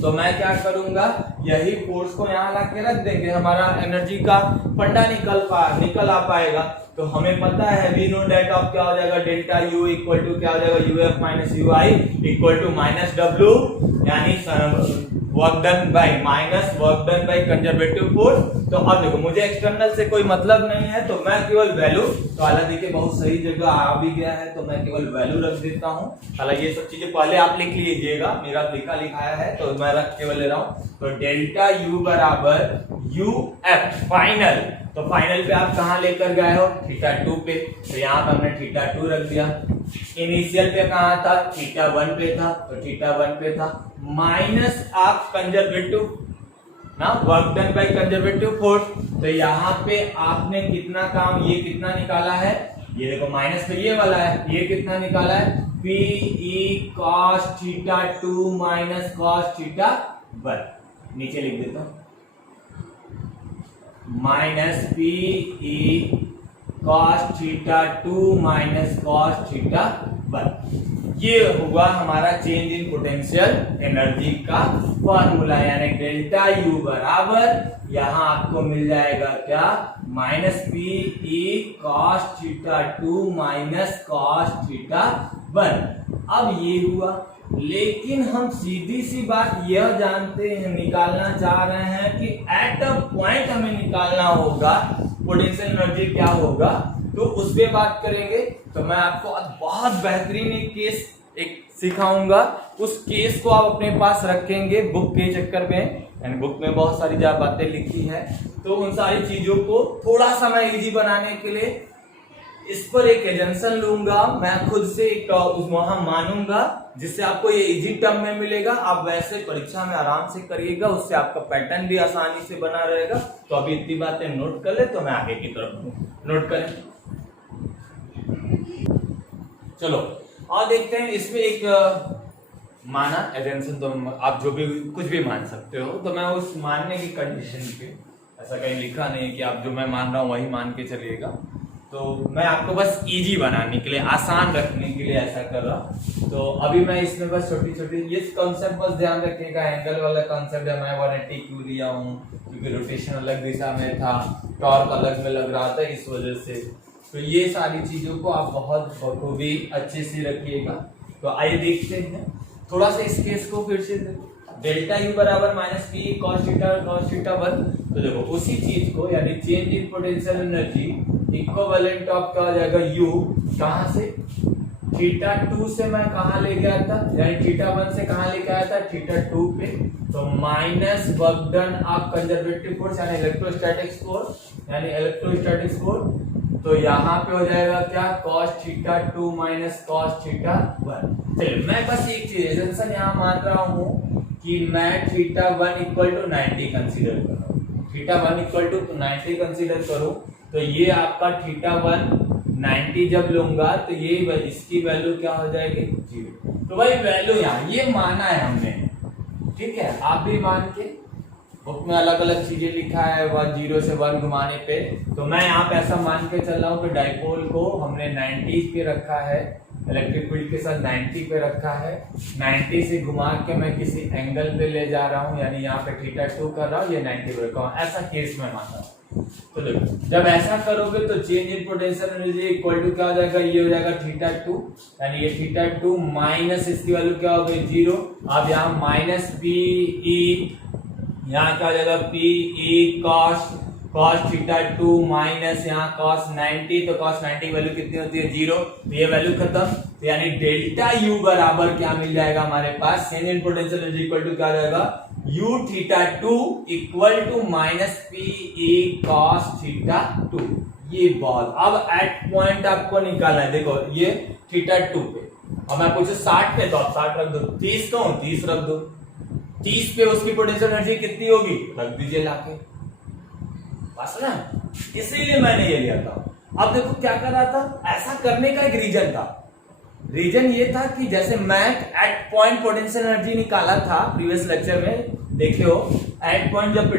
तो मैं क्या करूंगा यही फोर्स को यहाँ ला के रख देंगे, हमारा एनर्जी का फंडा निकल आ पाएगा। तो हमें पता है वी नो डेट ऑफ क्या हो जाएगा डेल्टा U इक्वल टू क्या हो जाएगा UF minus UI equal to minus W यानी work done by minus work done by conservative force. तो अब देखो मुझे एक्सटर्नल से कोई मतलब नहीं है, तो मैं केवल वैल्यू, तो हालांकि देखिए बहुत सही जगह आ भी गया है, तो मैं केवल वैल्यू रख देता हूँ। हालांकि ये सब चीजें पहले आप लिख लीजिएगा, मेरा लिखाया है तो मैं रख केवल ले रहा हूँ। तो डेल्टा U बराबर UF फाइनल, तो फाइनल पे आप कहाँ लेकर गए हो θ2 पे, तो यहाँ पे हमने θ2 रख दिया। इनिशियल पे कहाँ था θ1 पे था, तो θ1 पे था माइनस आप कंजर्वेटिव ना work done by conservative force. तो यहाँ पे आपने कितना काम ये कितना निकाला है ये देखो माइनस तो ये वाला है, ये कितना निकाला है PE cos theta 2 minus cos theta 1, नीचे लिख देता हूं minus PE cos theta 2 minus cos theta 1। ये होगा हमारा चेंज इन पोटेंशियल एनर्जी का फॉर्मूला, यानी डेल्टा यू बराबर यहां आपको मिल जाएगा क्या minus PE cos theta 2 minus cos theta 1। अब ये हुआ, लेकिन हम सीधी सी बात यह जानते हैं, निकालना चाह रहे हैं कि एट अ पॉइंट हमें निकालना होगा पोटेंशियल एनर्जी क्या होगा, तो उस पर बात करेंगे। तो मैं आपको आज बहुत बेहतरीन एक केस सिखाऊंगा, उस केस को आप अपने पास रखेंगे बुक के चक्कर में, यानी बुक में बहुत सारी जो बातें लिखी है, तो उन सारी चीजों को थोड़ा सा मैं इजी बनाने के लिए इस पर एक एजेंशन लूंगा, मैं खुद से एक वहां मानूंगा, जिससे आपको ये इजी टर्म में मिलेगा। आप वैसे परीक्षा में आराम से करिएगा, उससे आपका पैटर्न भी आसानी से बना रहेगा। तो अभी इतनी बातें नोट कर ले, तो मैं आगे की तरफ नोट करें। चलो और देखते हैं, इसमें एक माना एजेंशन, तो आप जो भी कुछ भी मान सकते हो, तो मैं उस मानने की कंडीशन पे, ऐसा कहीं लिखा नहीं कि आप जो मैं मान रहा हूं वही मान के चलिएगा, तो मैं आपको बस इजी बनाने के लिए, आसान रखने के लिए ऐसा कर रहा हूं। तो अभी मैं इसमें बस छोटी छोटी ये कॉन्सेप्ट बस ध्यान रखिएगा। एंगल वाला कॉन्सेप्ट है, मैं 180 क्यों लिया हूँ, क्योंकि रोटेशन अलग दिशा में था, टॉर्क अलग में लग रहा था, इस वजह से। तो ये सारी चीजों को आप बहुत बखूबी अच्छे से रखिएगा। तो आइए देखते हैं थोड़ा सा इस केस को फिर से। डेल्टा यू बराबर माइनस PE cos थीटा 1। तो देखो उसी चीज को, यानी change in potential energy equivalent of क्या हो जाएगा यू, कहां से थीटा 2 से मैं कहां ले गया था, यानी थीटा 1 से कहां लेके आया था थीटा 2 पे, तो minus work done of conservative force यानी इलेक्ट्रोस्टैटिक्स फोर्स, यानी इलेक्ट्रोस्टैटिक्स फोर्स। तो यहाँ पे हो जाएगा क्या cos theta 2 minus cos theta 1। चलिए मैं बस एक चीज एजेंशन यहाँ मान रहा हूँ कि मैं थीटा 1 इक्वल टू 90 कंसीडर कर रहा हूँ, थीटा 1 इक्वल टू 90 कंसीडर करूँ, तो ये आपका थीटा 1 90 जब लूंगा तो ये इसकी वैल्यू क्या हो जाएगी 0। तो भाई वैल्यू यहाँ ये माना है हमने, ठीक है, आप भी मान के, बुक में अलग अलग चीजें लिखा है 0 से 1 घुमाने पे, तो मैं यहाँ पे ऐसा मान के चल रहा हूँ कि डाइपोल को हमने 90 पे रखा है, इलेक्ट्रिक फील्ड के साथ 90 पे रखा है, 90 से घुमा के मैं किसी एंगल पे ले जा रहा हूँ, यानी यहाँ पे थीटा 2 कर रहा हूँ, ये 90 पे रखा हूँ, ऐसा केस में मानता हूँ। तो देखो जब ऐसा करोगे तो change in potential energy equal to क्या हो जाएगा, ये हो जाएगा थीटा 2, यानी ये थीटा 2 माइनस इसकी वैल्यू क्या हो गई 0। अब यहाँ माइनस PE, यहाँ क्या हो जाएगा PE cos थीटा 2 माइनस यहाँ cos 90, तो cos 90 वैल्यू कितनी होती है 0, तो ये वैल्यू खत्म। तो यानी डेल्टा यू बराबर क्या मिल जाएगा हमारे पास, change in potential energy equal to क्या हो जाएगा u theta 2 equal to minus PE cos theta 2। ये बात अब एट पॉइंट आपको निकालना है, देखो ये थीटा 2 पे, अब मैं पूछूं 60 पे, तो आप 60 रख दो, 30 कहूं 30 रख दो, 30 पे उसकी पोटेंशियल एनर्जी कितनी होगी रख दीजिए लाके, बस ना, इसीलिए मैंने ये लिया था। अब देखो क्या कर रहा था, ऐसा करने का एक रीजन था, रीजन ये था कि जैसे मैं एट पॉइंट पोटेंशियल एनर्जी निकाला था प्रीवियस लेक्चर में, देखियो एट पॉइंट जब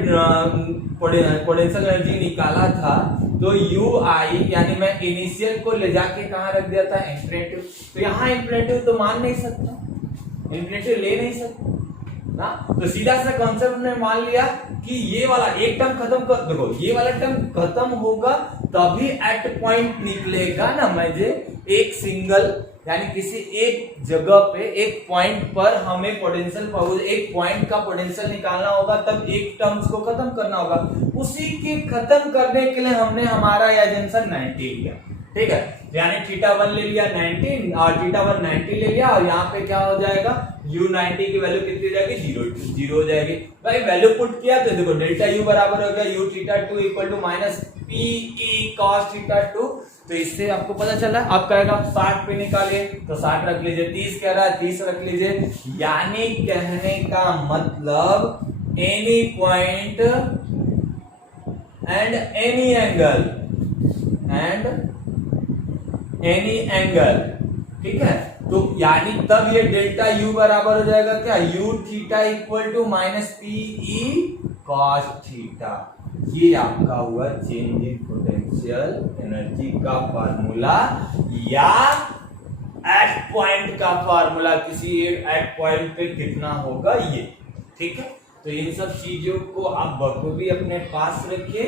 पोटेंशियल एनर्जी निकाला था तो UI यानी मैं इनिशियल को ले जाके कहां रख दिया था इंफिनिटिव, तो यहाँ इंफिनिटिव तो मान नहीं सकता, इंफिनिटिव ले नहीं सकता ना, तो सीधा सा कॉन्सेप्ट ने मान लिया कि ये वाला एक टर्म खत्म कर, देखो ये वाला टर्म खत्म होगा तभी एट पॉइंट निकलेगा ना, मुझे एक सिंगल यानी किसी एक जगह पे एक पॉइंट पर हमें पोटेंशियल, एक पॉइंट का पोटेंशियल निकालना होगा, तब एक टर्म्स को खत्म करना होगा, उसी के खत्म करने के लिए हमने हमारा एजेंशन 90 लिया, ठीक है, यानी थीटा 1 ले लिया 90 और थीटा 1 90 ले लिया, और यहाँ पे क्या हो जाएगा u 90 की वैल्यू कितनी हो जाएगी 0 हो जाएगी। भाई वैल्यू पुट किया तो देखो डेल्टा u बराबर हो गया u theta 2 equal to minus PE cos theta 2, तो इससे आपको पता चला। आप कहेगा 60 पे निकालिए, तो 60 रख लीजिए, 30 कह रहा है 30 रख लीजिए, यानी कहने का मतलब any point and any angle any angle, ठीक है। तो यानी तब ये डेल्टा यू बराबर हो जाएगा क्या, U theta equal to minus P E cos theta. ये आपका हुआ चेंज इन पोटेंशियल एनर्जी का फार्मूला, या एट पॉइंट का फार्मूला, किसी एट पॉइंट पे कितना होगा ये, ठीक है। तो इन सब चीजों को आप बखूबी अपने पास रखिए।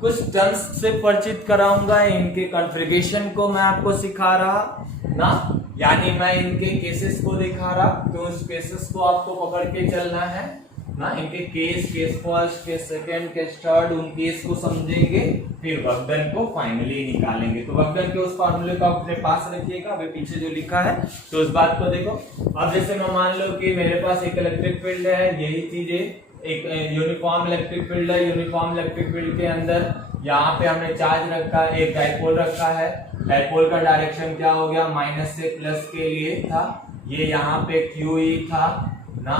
कुछ टर्म्स से परिचित कराऊंगा, इनके कॉन्फ़िगरेशन को मैं आपको सिखा रहा ना, यानी मैं इनके केसेस को दिखा रहा, तो उस केसेस को आपको पकड़ के चलना है ना। इनके case first, case second, case third, उन केस को समझेंगे, फिर वर्कडन को फाइनली निकालेंगे। तो वर्कडन के उस फार्मूले को अपने पास रखिएगा, अभी पीछे जो लिखा है तो उस बात को देखो। अब जैसे मैं मान लो कि मेरे पास एक इलेक्ट्रिक फील्ड है, यही चीजें एक यूनिफॉर्म इलेक्ट्रिक फील्ड है। यूनिफॉर्म इलेक्ट्रिक फील्ड के अंदर यहाँ पे हमने चार्ज रखा है, एक डाइपोल रखा है। डाइपोल का डायरेक्शन क्या हो गया, माइनस से प्लस के लिए था। ये यहाँ पे QE था ना,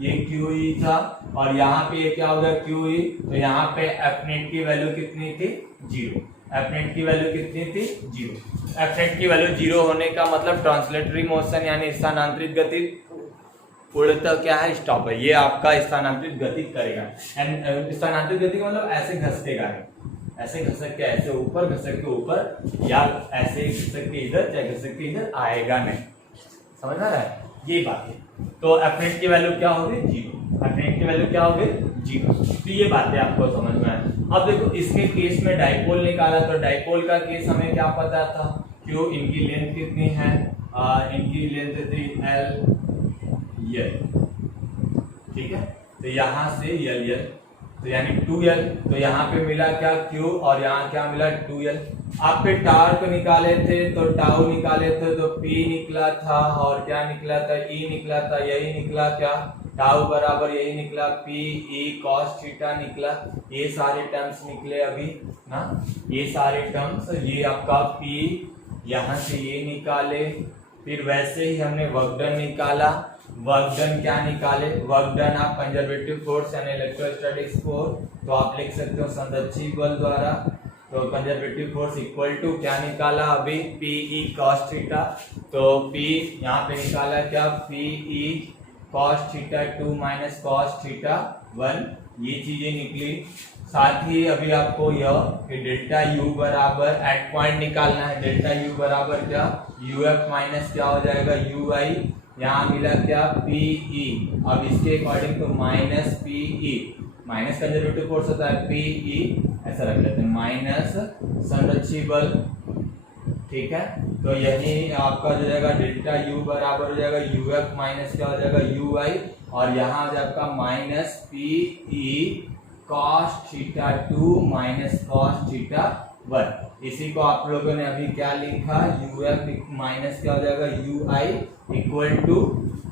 ये QE था, और यहाँ पे ये क्या हो गया QE। तो यहाँ पे एफ नेट की वैल्यू कितनी थी, 0। एफ नेट की वैल्यू कितनी थी, 0। एफ नेट की वैल्यू 0 होने का मतलब ट्रांसलेटरी मोशन यानी स्थानांतरित गति पूर्णतः क्या है, स्टॉप है। ये आपका स्थानांतरित गति करेगा। एंड स्थानांतरित गति का मतलब ऐसे घसकेगा नहीं, ऐसे घसक के ऐसे ऊपर, घसक के ऊपर, या ऐसे घसक के इधर, चाहे घसक के इधर आएगा नहीं। समझ में आ रहा है ये बात है। तो एफ नेट की वैल्यू क्या होगी, 0। एफ नेट की वैल्यू क्या होगी, 0। तो ये बातें आपको समझ में आए। अब देखो इसके केस में डाइपोल निकाला, तो डाइपोल का केस हमें क्या पता था, क्यों इनकी लेंथ कितनी है, इनकी लेंथ थी L, ठीक है। तो यहां से L, तो यानी 2L, तो यहाँ पे मिला क्या Q, और यहाँ क्या मिला 2L। आप पे टार्क निकाले थे तो टाउ निकाले थे, तो P निकला था, और क्या निकला था, E निकला था। यही निकला क्या, टाउ बराबर यही निकला P E cos थीटा निकला। ये सारे टर्म्स निकले अभी ना, ये सारे टर्म्स, ये आपका P, यहाँ से ये निकाले। फिर वैसे ही हमने वर्कडन निकाला। वर्कडन क्या निकाले, वर्कडन आप कंजर्वेटिव फोर्स यानी इलेक्ट्रोस्टैटिक्स फोर्स, तो आप लिख सकते हो संरक्षी बल द्वारा। तो कंजर्वेटिव फोर्स इक्वल टू क्या निकाला अभी, PE cos थीटा। तो P यहाँ पे निकाला क्या, PE cos theta 2 minus cos theta 1, ये चीजें निकली। साथ ही अभी आपको यह कि डेल्टा U बराबर एट पॉइंट निकालना है। डेल्टा U बराबर क्या, UF माइनस क्या हो जाएगा, UI। यहाँ मिला क्या, PE। अब इसके अकॉर्डिंग तो minus PE, minus conservative force होता है PE, ऐसा रख लेते हैं, माइनस संरक्षी बल, ठीक है। तो यही आपका जो जाएगा डेल्टा U बराबर हो जाएगा UF माइनस क्या हो जाएगा UI, और यहाँ हो जाएगा minus PE cos theta 2 minus cos theta 1। इसी को आप लोगों ने अभी क्या लिखा, UF माइनस क्या हो जाएगा UI इक्वल टू,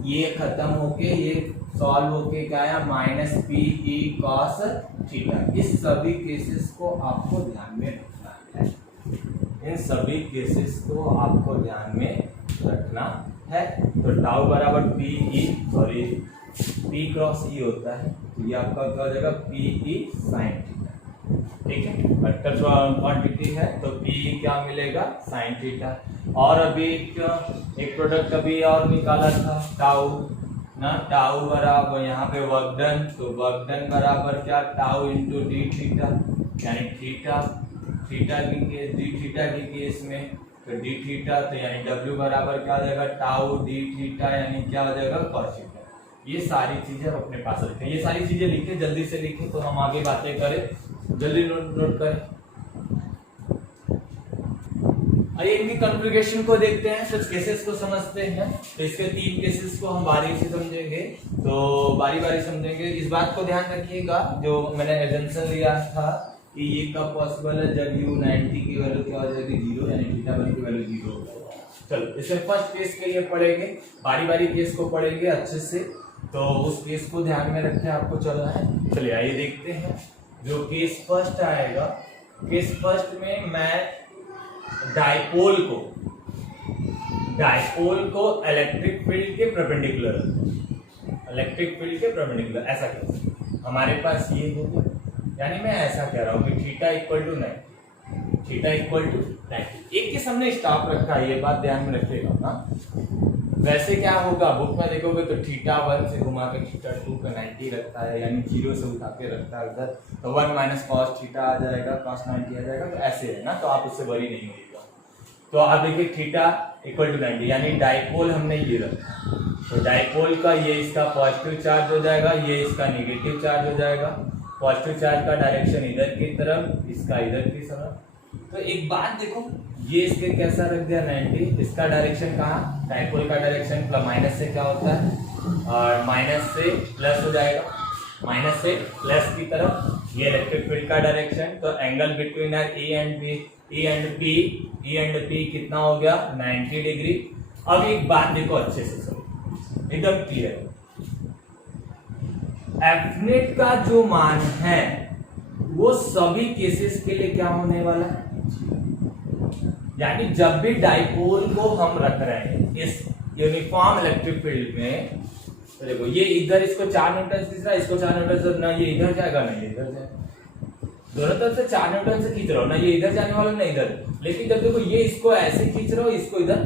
ये खत्म होके ये सॉल्व होके क्या आया, माइनस PE cos थीटा। इस सभी केसेस को आपको ध्यान में रखना है, इन सभी केसेस को आपको ध्यान में रखना है। तो टाउ बराबर P क्रॉस E होता है, तो ये आपका क्या हो जाएगा, PE sin थीटा, ठीक है। वेक्टर क्वांटिटी है तो PE क्या मिलेगा, sin थीटा। और अभी एक प्रोडक्ट अभी और निकाला था, टाउ ना, टाउ बराबर यहाँ पे वर्कडन, तो वर्कडन बराबर क्या, टाउ इंटू डी थीटा, यानी थीटा की केस, डी थीटा की केस में तो डी थीटा, तो यानी W बराबर क्या हो जाएगा, टाउ डी थीटा, यानी क्या हो जाएगा, cos थीटा। ये सारी चीजें आप अपने पास रखें, ये सारी चीजें लिखें, जल्दी से लिखें तो हम आगे बातें करें, जल्दी नोट करें। आइए इनकी कॉन्फ़िगरेशन को देखते हैं, कुछ केसेस को समझते हैं। तो इसके 3 केसेस को हम बारी से समझेंगे, तो बारी बारी समझेंगे। इस बात को ध्यान रखिएगा, जो मैंने एग्जांपल लिया था कि ये कब पॉसिबल है, जब U90 की वैल्यू क्या हो जाएगी, 0, यानी थीटा 1 की वैल्यू 0 हो जाएगी। चलो इसमें फर्स्ट केस के लिए पढ़ेंगे, बारी बारी केस को पढ़ेंगे अच्छे से, तो उस केस को ध्यान में रखते आपको चलना है। चलिए आइए देखते हैं। जो केस फर्स्ट आएगा, केस फर्स्ट में मैं डाइपोल को इलेक्ट्रिक फील्ड के परपेंडिकुलर, ऐसा कह हमारे पास ये होगा, यानी मैं ऐसा कह रहा हूँ कि theta equal to 9, theta equal to 90। एक केस हमने स्टॉप रखा है, ये बात ध्यान में रखिएगा ना। वैसे क्या होगा, बुक में देखोगे तो थीटा 1 से घुमा के थीटा 2 का 90 रखता है, यानी 0 से उठा के रखता है उधर, तो 1 माइनस कॉस थीटा आ जाएगा, कॉस 90 आ जाएगा, तो ऐसे है ना, तो आप उससे वरी नहीं होगा। तो आप देखिए थीटा इक्वल टू 90, यानी डाइपोल हमने ये रखा, तो डाइपोल का ये इसका पॉजिटिव चार्ज हो जाएगा, ये इसका नेगेटिव चार्ज हो जाएगा। पॉजिटिव चार्ज का डायरेक्शन इधर की तरफ, इसका इधर की तरफ। तो एक बात देखो, ये इसके कैसा रख दिया 90, इसका डायरेक्शन कहाँ, डाइपोल का डायरेक्शन माइनस से क्या होता है, और माइनस से प्लस हो जाएगा, माइनस से प्लस की तरफ। ये इलेक्ट्रिक फील्ड का डायरेक्शन, तो angle between E and P कितना हो गया 90 डिग्री। अब एक बात देखो अच्छे से सुनो, एकदम क्लियर, एफ नेट का जो मान है वो सभी केसेस के लिए क्या होने वाला है, यानी जब भी डाइपोल को हम रख रहे हैं इस यूनिफॉर्म इलेक्ट्रिक फील्ड में, तो देखो ये इधर इसको 4 न्यूटन से खींच रहा है, इसको 4 न्यूटन से, ना ये इधर जाएगा ना ये इधर जाएगा, दोनों तरफ से 4 न्यूटन से खींच रहा हो, ना ये इधर जाने वाला ना इधर। लेकिन जब देखो ये इसको ऐसे खींच रहा हो, इसको इधर,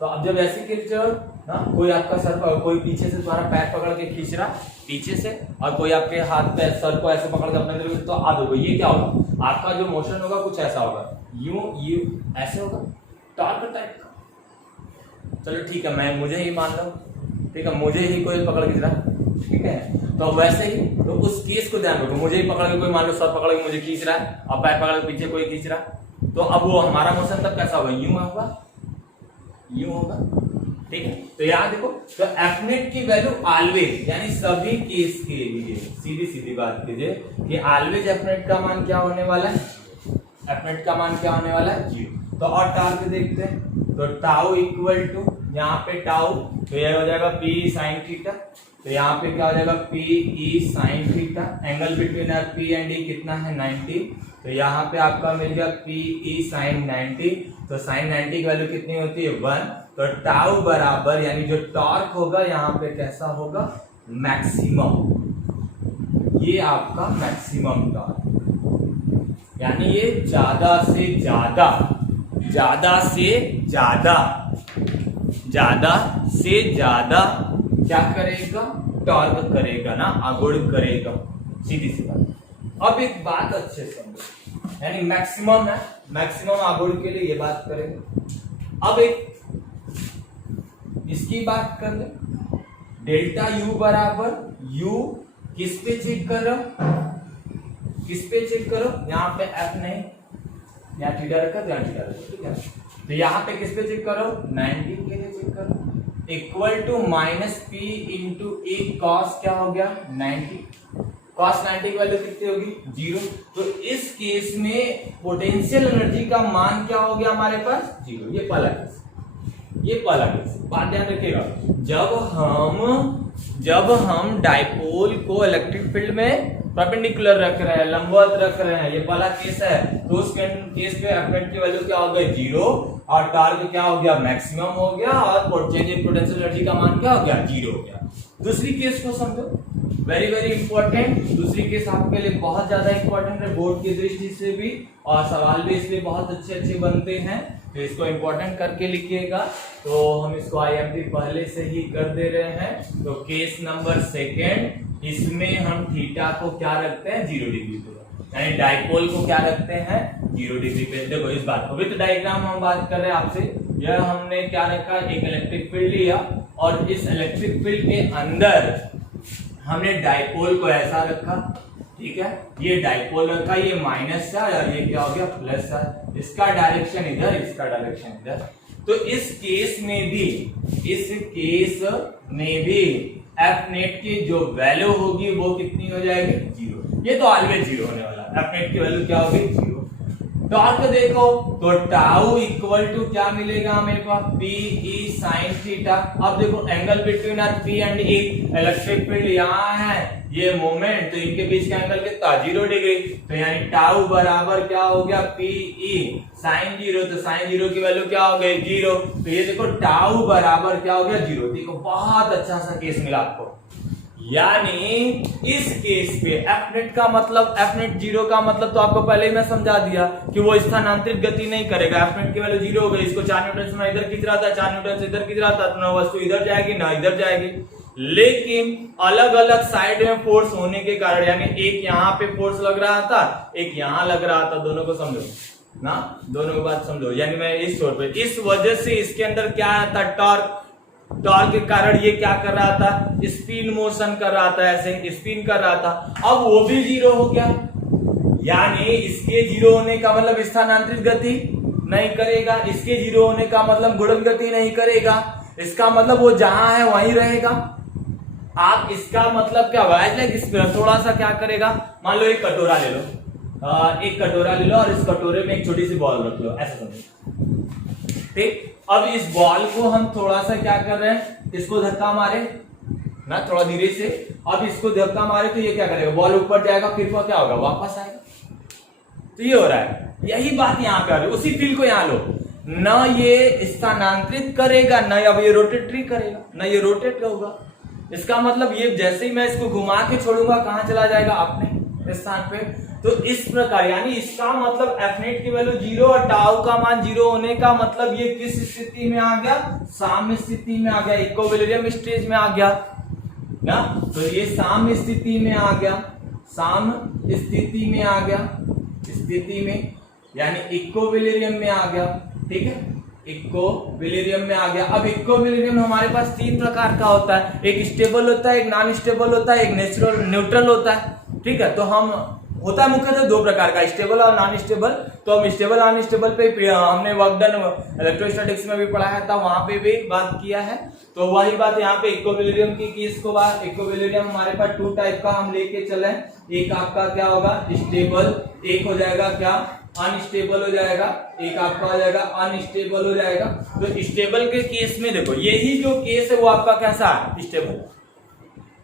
तो अब जब ऐसे खींच रहे हो ना, कोई आपका सर पर, कोई पीछे से तुम्हारा पैर पकड़ के खींच रहा पीछे से, और कोई आपके हाथ पे सर को ऐसे पकड़ के अपने तरफ, तो आप देखो ये क्या होगा, आपका जो मोशन होगा कुछ ऐसा होगा, यूं ऐसे होगा, टॉर्क टाइप का। चलो ठीक है, मैं मुझे ही मान लो, ठीक है, मुझे ही कोई पकड़ खींच रहा, ठीक है, तो वैसे ही, तो उस केस को ध्यान रखो, मुझे ही पकड़ के कोई मान लो सर पकड़ के मुझे खींच रहा है, और पैर पकड़ के पीछे कोई खींच रहा, तो अब वो हमारा मोशन तब कैसा होगा, यूं होगा, यूं होगा, ठीक है। तो यहाँ देखो, तो एफ नेट की वैल्यू ऑलवेज, यानी सभी केस के लिए सीधी सीधी बात कीजिए कि ऑलवेज एफ नेट का मान क्या होने वाला है, एफ नेट का मान क्या होने वाला है 0। तो और टाउ देखते हैं, तो टाउ इक्वल टू, यहाँ पे टाउ तो यह हो जाएगा पी साइन थीटा, तो यहाँ पे क्या हो जाएगा P E sine theta, angle between P and E कितना है 90, तो यहाँ पे आपका मिल गया पी ई साइन 90, तो साइन 90 की वैल्यू कितनी होती है 1, तो टाउ बराबर, यानी जो टॉर्क होगा यहाँ पे कैसा होगा मैक्सिमम, ये आपका मैक्सिमम टॉर्क, यानी ये ज्यादा से ज्यादा, ज्यादा से ज्यादा, ज्यादा से ज्यादा क्या करेगा, टॉर्क करेगा ना, आगुड़ करेगा, सीधी सी बात। अब एक बात अच्छे से समझो, यानी मैक्सिमम है, मैक्सिमम आगुड़ के लिए ये बात करेंगे। अब एक इसकी बात कर ले, डेल्टा यू बराबर यू किस पे चेक कर रहा हूं, किस पे चेक करो, यहाँ पे एफ नहीं, यहाँ थीटा रखा, यहाँ थीटा रखा, ठीक है, तो यहाँ पे किस पे चेक करो 90 के लिए चेक करो, equal to minus P into A cos क्या हो गया 90, कॉस 90 की वैल्यू कितनी होगी 0। तो इस केस में पोटेंशियल एनर्जी का मान क्या हो गया हमारे पास 0। ये पहला केस, ये पहला केस, बात ध्यान रखिएगा, जब हम डाइपोल को इलेक्ट्रिक फील्ड में परपेंडिकुलर रख रहे हैं, लंबवत रख रहे हैं, ये पहला केस है, तो उस केस पे एफ नेट की वैल्यू क्या हो गई 0, और टॉर्क क्या हो गया मैक्सिमम हो गया, और चेंज इन पोटेंशियल एनर्जी का मान क्या हो गया 0 हो गया। दूसरी केस को समझो, वेरी वेरी इंपॉर्टेंट, दूसरी केस आपके लिए बहुत ज्यादा इंपॉर्टेंट है बोर्ड की दृष्टि से भी, और सवाल भी इसलिए बहुत अच्छे अच्छे बनते हैं, तो इसको इंपॉर्टेंट करके लिखिएगा। तो हम इसको आईएमपी पहले से ही कर दे रहे हैं। तो केस नंबर सेकेंड, इसमें हम थीटा को क्या रखते हैं 0 डिग्री पे, यानी डाइपोल को क्या रखते हैं 0 डिग्री पे। देखो इस बात को विद डायग्राम हम बात कर रहे हैं आपसे, यह हमने क्या रखा, एक इलेक्ट्रिक फील्ड लिया, और इस इलेक्ट्रिक फील्ड के अंदर हमने डाइपोल को ऐसा रखा, ठीक है, ये डाइपोल रखा, ये माइनस है और ये क्या हो गया प्लस है, इसका डायरेक्शन इधर, इसका डायरेक्शन इधर। तो इस केस में भी एफ नेट की जो वैल्यू होगी वो कितनी हो जाएगी 0। ये तो ऑलवेज 0 होने वाला है, एफ नेट की वैल्यू क्या होगी 0। टॉर्क देखो तो टाउ इक्वल टू क्या मिलेगा हमें पास पी ई साइन थीटा। अब देखो angle between P and E, electric field यहाँ है, ये मोमेंट, तो इनके बीच का एंगल कितना 0 डिग्री, तो यानी टाउ बराबर क्या हो गया पी ई साइन 0, तो साइन 0 की वैल्यू क्या हो गई 0। तो ये देखो टाउ बराबर क्या हो गया 0। देखो बहुत अच्छा सा केस मिला आपको, यानी इस केस पे एफ नेट का मतलब, एफ नेट जीरो का मतलब तो आपको पहले ही मैं समझा दिया कि वो स्थानांतरित गति नहीं करेगा। एफ नेट की वैल्यू जीरो हो गई, इसको 4 न्यूटन से मैं इधर खींच रहा था, 4 न्यूटन से इधर खींच रहा था, तो ना वस्तु इधर जाएगी ना इधर जाएगी। लेकिन अलग अलग साइड में फोर्स होने के कारण, यानी एक यहाँ पे फोर्स लग रहा था, एक यहाँ लग रहा था, दोनों को समझो ना, दोनों को बात समझो। यानी मैं इस छोर पे, इस वजह से इसके अंदर क्या आया था, टॉर्क। टॉर्क के कारण ये क्या कर रहा था, स्पिन मोशन कर रहा था, ऐसे स्पिन कर रहा था। अब वो भी जीरो हो गया, यानी इसके जीरो होने का मतलब स्थानांतरित गति नहीं करेगा, इसके जीरो होने का मतलब गुणन गति नहीं करेगा, इसका मतलब वो जहां है वहीं रहेगा। आप इसका मतलब क्या होगा, थोड़ा सा क्या करेगा, मान लो एक कटोरा ले लो, एक कटोरा ले लो और इस कटोरे में एक छोटी सी बॉल रख लो, ऐसा समझो, ठीक। अब इस बॉल को हम थोड़ा सा क्या कर रहे हैं, इसको धक्का मारे ना, थोड़ा धीरे से। अब इसको धक्का मारे तो ये क्या करेगा, बॉल ऊपर जाएगा, फिर वो क्या होगा, वापस आएगा। तो ये हो रहा है, यही बात यहाँ पे आ रही है। उसी फील्ड को यहाँ लो, ना ये स्थानांतरित करेगा, ना अब ये रोटेटरी करेगा, ना ये रोटेट होगा। इसका मतलब ये जैसे ही मैं इसको घुमा के छोड़ूंगा, कहां चला जाएगा, अपने स्थान पे। तो इस प्रकार, यानी इसका मतलब एफ नेट की वैल्यू जीरो और टाउ का मान जीरो होने का मतलब ये किस स्थिति में आ गया, साम्य स्थिति में आ गया, इक्विलिब्रियम स्टेज में आ गया ना। तो ये साम्य स्थिति में आ गया, साम्य स्थिति में आ गया, स्थिति में यानी इक्विलिब्रियम में आ गया, ठीक है, इक्विलिब्रियम में आ गया। अब इक्विलिब्रियम हमारे पास तीन प्रकार का होता है, एक स्टेबल होता है, एक नॉन स्टेबल होता है, एक नेचुरल न्यूट्रल होता है, ठीक है। तो हम होता है मुख्यतः दो प्रकार का, स्टेबल और नॉन स्टेबल। तो हम स्टेबल नॉन स्टेबल पे हमने वर्क डन इलेक्ट्रोस्टैटिक्स में भी पढ़ाया था, वहां पे भी बात किया है। तो वही बात यहाँ पे इक्विलिब्रियम की केस को बात, इक्विलिब्रियम हमारे पास टू टाइप का हम लेके चले। एक आपका क्या होगा, स्टेबल, एक हो जाएगा क्या, अनस्टेबल हो जाएगा, एक आपका हो जाएगा अनस्टेबल हो जाएगा। तो स्टेबल के केस में देखो, यही जो केस है वो आपका कैसा है, स्टेबल।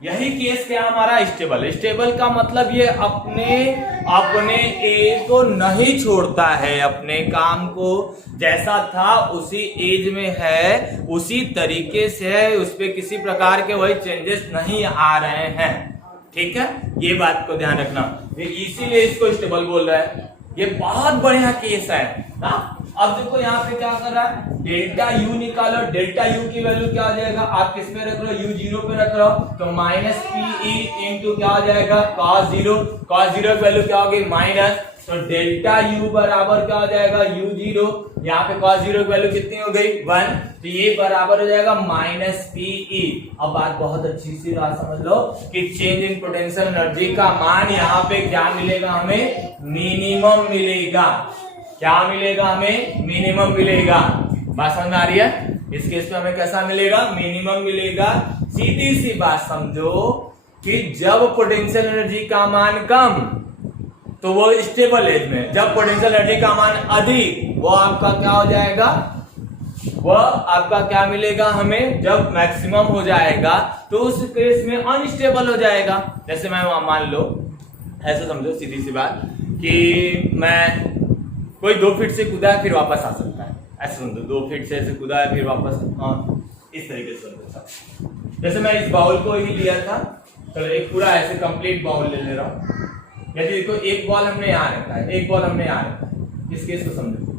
यही केस क्या हमारा, स्टेबल। स्टेबल का मतलब ये अपने एज को नहीं छोड़ता है, अपने काम को जैसा था उसी एज में है, उसी तरीके से है, उस पे किसी प्रकार के वही चेंजेस नहीं आ रहे हैं, ठीक है। ये बात को ध्यान रखना, इसीलिए इसको स्टेबल बोल रहा है। ये बहुत बढ़िया केस है ना। अब देखो यहाँ पे क्या कर रहा है, डेल्टा यू निकालो। डेल्टा यू की वैल्यू क्या हो जाएगा, आप किस पे रख रहे हो, यू जीरो पे रख रहे हो, तो माइनस पी ई इंटू क्या हो जाएगा, कॉस जीरो। कॉस जीरो की वैल्यू क्या होगी, माइनस। तो डेल्टा यू बराबर क्या हो जाएगा, यू जीरो। यहाँ पे कॉस जीरो की वैल्यू कितनी हो गई, 1। तो ये बराबर हो जाएगा माइनस पीई। अब बात बहुत अच्छी सी बात समझ लो कि चेंज इन पोटेंशियल एनर्जी का मान यहाँ पे क्या मिलेगा, हमें मिनिमम मिलेगा। क्या मिलेगा, हमें मिनिमम मिलेगा। बात समझ में आ रही है, इस केस में हमें कैसा मिलेगा, मिनिमम मिलेगा। सीधी सी बात समझो कि जब पोटेंशियल एनर्जी का मान कम तो वो स्टेबल एज में, जब पोटेंशियल एनर्जी का मान अधिक वो आपका क्या हो जाएगा, वह आपका क्या मिलेगा हमें, जब मैक्सिमम हो जाएगा तो उस केस में अनस्टेबल हो जाएगा। जैसे मैं मान लो ऐसे समझो, सीधी सी बात कि मैं कोई 2 फीट से कूदा है फिर वापस आ सकता है, ऐसे समझो 2 फीट से ऐसे कूदा है फिर वापस, इस तरीके से समझो। जैसे मैं इस बाउल को ही लिया था, चलो एक पूरा ऐसे कंप्लीट बाउल ले रहा हूँ। यदि देखो एक बॉल हमने यहाँ रखा है, एक बॉल हमने यहाँ रखा है, इस केस को समझो।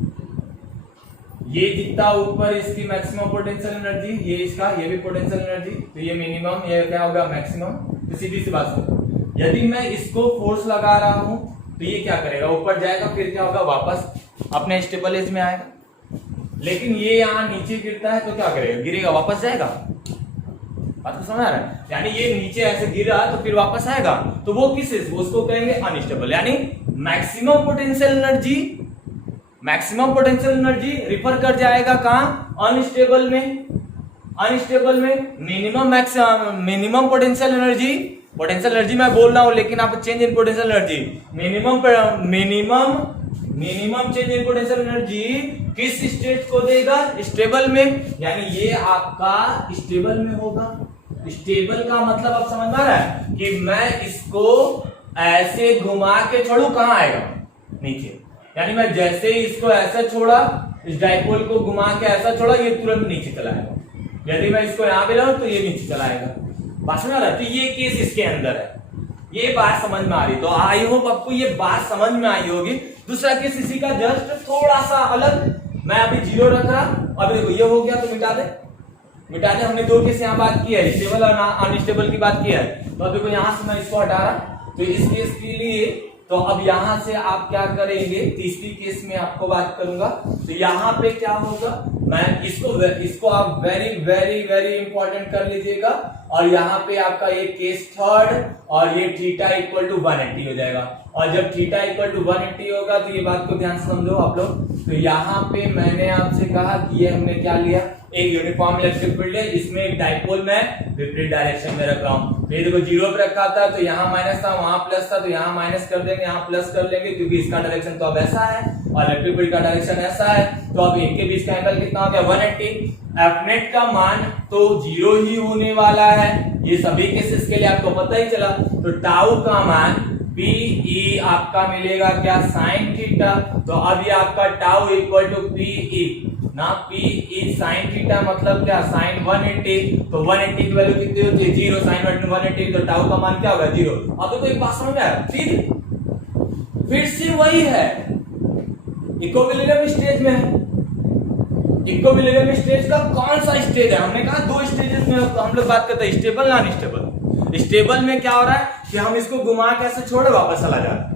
ये जितना ऊपर इसकी मैक्सिमम पोटेंशियल एनर्जी, ये इसका, ये भी पोटेंशियल एनर्जी, तो ये मिनिमम, ये क्या होगा मैक्सिमम। तो सीधी सी बात समझो, यदि मैं इसको फोर्स लगा रहा हूं तो ये क्या करेगा, ऊपर जाएगा, फिर क्या होगा, वापस अपने स्टेबल एज में आएगा। लेकिन ये यहाँ नीचे गिरता है तो क्या करेगा, गिरेगा, वापस जाएगा। बात को समझ आ रहा है, यानी ये नीचे ऐसे गिरा तो फिर वापस आएगा, तो वो किस, उसको कहेंगे अनस्टेबल। यानी maximum potential energy, maximum potential energy refer कर जाएगा कहां, अनस्टेबल में। अनस्टेबल में minimum potential energy, potential energy मैं बोल रहा हूं लेकिन आप change in potential energy, minimum change in potential energy किस स्टेट को देगा, स्टेबल में। यानी ये आपका स्टेबल में होगा। स्टेबल का मतलब आप समझ में आ रहा है कि मैं इसको ऐसे घुमा के छोड़ू, कहां आएगा, नीचे। यानी मैं जैसे ही इसको ऐसा छोड़ा, इस डाइपोल को घुमा के ऐसा छोड़ा, ये तुरंत नीचे चला आएगा। यदि मैं इसको यहां पे लाऊं तो ये नीचे चला आएगा। बात समझ आ रहा है? तो ये केस इसके अंदर है, ये बात समझ में आ रही। तो आई होप आपको ये बात समझ में आई होगी। दूसरा केस इसी का जस्ट थोड़ा सा अलग, मैं अभी 0 रख रहा, अभी देखो ये हो गया तो मिटा दे। हमने 2 केस यहाँ बात की है, स्टेबल और अनस्टेबल की बात की है। तो अब देखो यहाँ से मैं इसको हटा रहा, तो इस केस के लिए तो अब यहां से आप क्या करेंगे, तीसरी केस में आपको बात करूंगा। तो यहाँ पे क्या होगा, मैं इसको आप वेरी वेरी वेरी इंपॉर्टेंट कर लीजिएगा। और यहाँ पे आपका ये केस थर्ड और ये थीटा इक्वल टू 180 हो जाएगा। और जब थीटा इक्वल टू 180 होगा तो ये बात को ध्यान से समझो आप लोग। तो यहाँ पे मैंने आपसे कहा कि ये हमने क्या लिया, एक यूनिफॉर्म इलेक्ट्रिक फील्ड है, इसमें एक डाइपोल में विपरीत डायरेक्शन में रख रहा हूँ। ये देखो 0 पे रखा था तो यहाँ माइनस था, वहां प्लस था, तो यहाँ माइनस कर देंगे, यहाँ प्लस कर लेंगे, क्योंकि इसका डायरेक्शन तो अब ऐसा है और इलेक्ट्रिक फील्ड का डायरेक्शन ऐसा है। तो अब इनके बीच का एंगल कितना हो गया, 180। एफ नेट का मान तो 0 ही होने वाला है, ये सभी केसेस के लिए आपको पता ही चला। तो टाउ का मान Pe आपका मिलेगा क्या, साइन थीटा। तो अब ये आपका टाउ इक्वल टू Pe ना, Pe साइन थीटा मतलब क्या, साइन 180। तो 180 की वैल्यू कितनी होती है, 0, साइन 180, तो टाउ का मान क्या होगा, 0। अब तो एक बात समझ में आया, फिर से वही है, इक्विलिब्रियम स्टेज में है। इक्विलिब्रियम स्टेज का कौन सा स्टेज है, हमने कहा 2 स्टेजेस में हम लोग बात करते हैं, स्टेबल ना अनस्टेबल। स्टेबल में क्या हो रहा है कि हम इसको घुमा के ऐसे छोड़े वापस चला जाता है,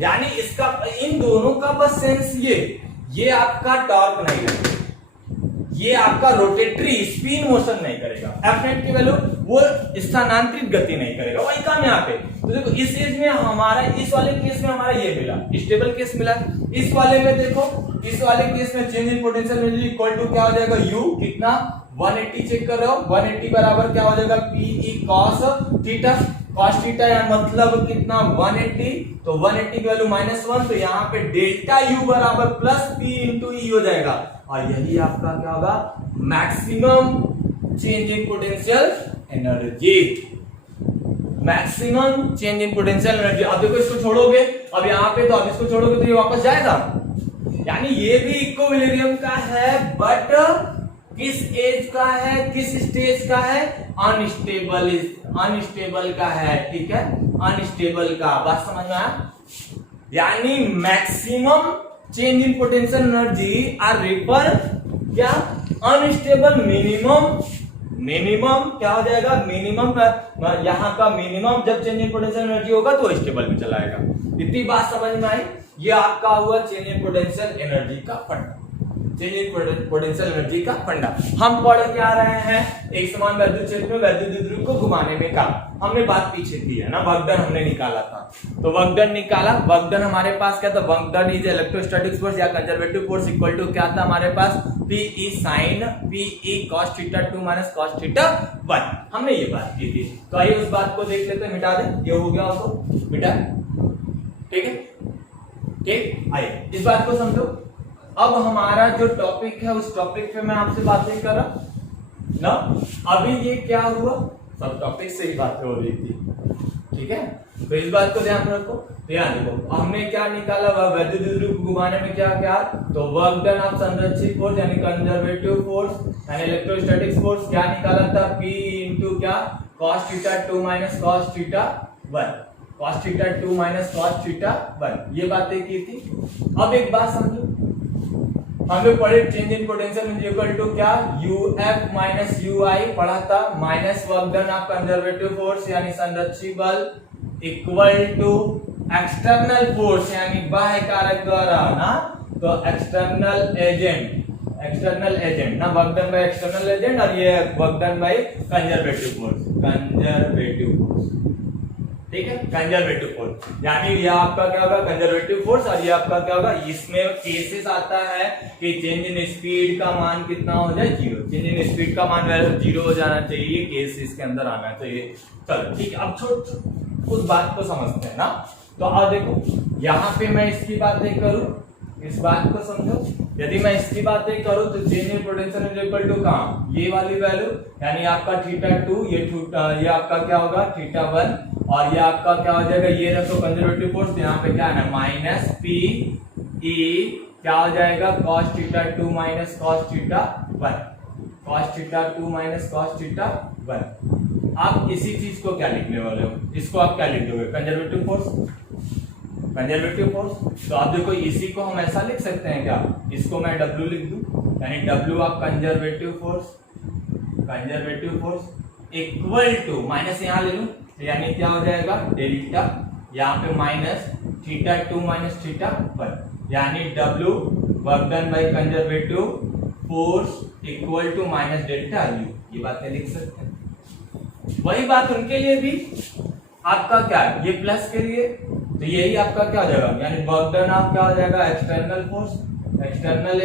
यानी इसका इन दोनों का बस सेंस ये आपका टॉर्क नहीं करेगा, ये आपका रोटेटरी स्पिन मोशन नहीं करेगा। एफ नेट की वैल्यू वो स्थानांतरित गति नहीं करेगा, वही काम यहाँ पे। तो देखो इस केस में हमारा, इस वाले केस में हमारा ये मिला, स्टेबल केस मिला। इस वाले में देखो, इस वाले केस में change in potential energy equal to क्या हो जाएगा, u कितना 180 चेक कर रहे हो, 180 बराबर क्या हो जाएगा, Pe cos theta. cos theta या मतलब कितना 180, तो 180 की वैल्यू -1, तो यहाँ पे डेल्टा u बराबर प्लस P इंटू ई हो जाएगा। और यही आपका क्या होगा, maximum change in potential energy, maximum change in potential energy. अब देखो इसको छोड़ोगे, अब यहाँ पे, तो अब इसको छोड़ोगे तो ये वापस जाएगा, यानी ये भी इक्विलिब्रियम का है, बट किस एज का है, किस स्टेज का है, अनस्टेबल का है, ठीक है, अनस्टेबल का। बात समझ में आया, यानी maximum change in potential energy आर रिफर क्या, अनस्टेबल। मिनिमम क्या हो जाएगा, मिनिमम यहाँ का मिनिमम जब चेंज इन पोटेंशियल एनर्जी होगा तो स्टेबल में चला आएगा। इतनी बात समझ में आई, ये आपका हुआ चेंज इन पोटेंशियल एनर्जी का फंडा, चेंज इन पोटेंशियल एनर्जी का फंडा। हम पढ़ के आ रहे हैं एक समान वैद्युत क्षेत्र में वैद्युत द्विध्रुव को घुमाने में का, हमने बात पीछे की है ना, वर्क डन हमने निकाला था। तो वर्क डन निकाला, वर्क डन हमारे पास क्या था, work done is electrostatic force या कंजर्वेटिव फोर्स इक्वल टू क्या था हमारे पास, Pe sin Pe cos theta 2 minus cos theta 1, हमने ये बात की थी। तो आइए उस बात को देख लेते हैं, मिटा दे, ये हो गया तो मिटा, ठीक है, ठीक। आइए इस बात को समझो। अब हमारा जो टॉपिक है उस टॉपिक पे मैं आपसे बातें कर रहा ना, अभी ये क्या हुआ, सब टॉपिक से ही बातें हो रही थी, ठीक है। तो इस बात को ध्यान रखो, ध्यान देखो, हमने क्या निकाला, वैद्युत द्विध्रुव को घुमाने में क्या क्या, तो वर्क डन ऑफ संरक्षित फोर्स यानी कंजर्वेटिव फोर्स यानी इलेक्ट्रोस्टैटिक फोर्स क्या निकाला था, P इंटू क्या, cos theta 2 minus cos theta 1, cos theta 2 minus cos theta 1, ये बातें की थी। अब एक बात समझो, हमने पढ़े change in potential energy equal to क्या, uf माइनस ui पढ़ा था, minus work done of conservative force यानी संरक्षित बल इक्वल टू एक्सटर्नल फोर्स यानी बाह्य कारक द्वारा ना, तो एक्सटर्नल एजेंट ना, work done by external agent, और ये work done by conservative force, ठीक है, कंजर्वेटिव फोर्स, यानी ये आपका क्या होगा, कंजर्वेटिव फोर्स, और ये आपका क्या होगा, इसमें केसेस आता है कि चेंज इन स्पीड का मान कितना हो जाए, 0, चेंज इन स्पीड का मान 0 हो जाना चाहिए, केस इसके अंदर आना चाहिए। चलो ठीक है, अब छोड़ उस बात को समझते हैं ना। तो अब देखो यहाँ पे मैं इसकी बातें करूं, इस बात को समझो, यदि मैं इसकी बातें करूं तो change in potential energy equal to कहां, ये वाली वैल्यू यानी आपका थीटा 2, ये आपका क्या होगा थीटा 1, और ये आपका क्या हो जाएगा, ये रखो कंजर्वेटिव फोर्स, यहाँ पे क्या है ना माइनस Pe क्या हो जाएगा, cos theta 2 minus cos theta 1, cos theta 2 minus cos theta 1, आप इसी चीज को क्या लिखने वाले हो, इसको आप क्या लिख दोगे, कंजर्वेटिव फोर्स। कंजर्वेटिव फोर्स तो आप देखो इसी को हम ऐसा लिख सकते हैं क्या, इसको मैं W लिख दूं, यानी W आप conservative force equal to, minus यहां ले लूं, यानी क्या हो जाएगा डेल्टा, यहाँ पे माइनस थीटा 2 माइनस थीटा 1, यानी W work done by conservative force equal to minus delta U। ये बातें लिख सकते हैं। वही बात उनके लिए भी आपका क्या है, ये प्लस के लिए, तो यही आपका क्या हो जाएगा, यानी वर्क डन आप क्या हो जाएगा external force, external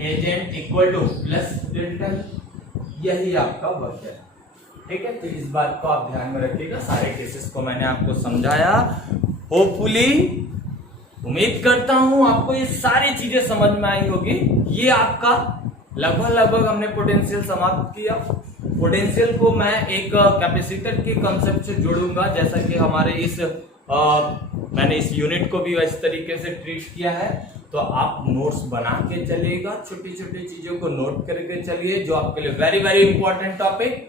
agent equal two plus delta, यही आपका वर्क है। ठीक है, तो इस बात को आप ध्यान में रखिएगा। सारे केसेस को मैंने आपको समझाया, होपफुली उम्मीद करता हूं आपको ये सारी चीजें समझ में आई होगी। ये आपका लगभग हमने पोटेंशियल समाप्त किया। पोटेंशियल को मैं एक कैपेसिटर के कंसेप्ट से जोड़ूंगा, जैसा कि हमारे मैंने इस यूनिट को भी इस तरीके से ट्रीट किया है। तो आप नोट्स बना के चलिएगा, छोटी छोटी चीजों को नोट करके चलिए, जो आपके लिए वेरी वेरी इंपॉर्टेंट टॉपिक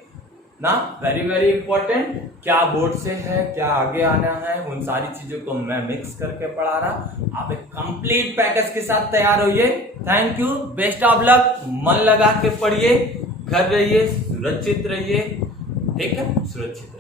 ना, वेरी इंपॉर्टेंट, क्या बोर्ड से है, क्या आगे आना है, उन सारी चीजों को मैं मिक्स करके पढ़ा रहा। आप एक कंप्लीट पैकेज के साथ तैयार होइए। Thank you, best of luck, मन लगा के पढ़िए, घर रहिए, सुरक्षित रहिए। ठीक है, सुरक्षित रहिए।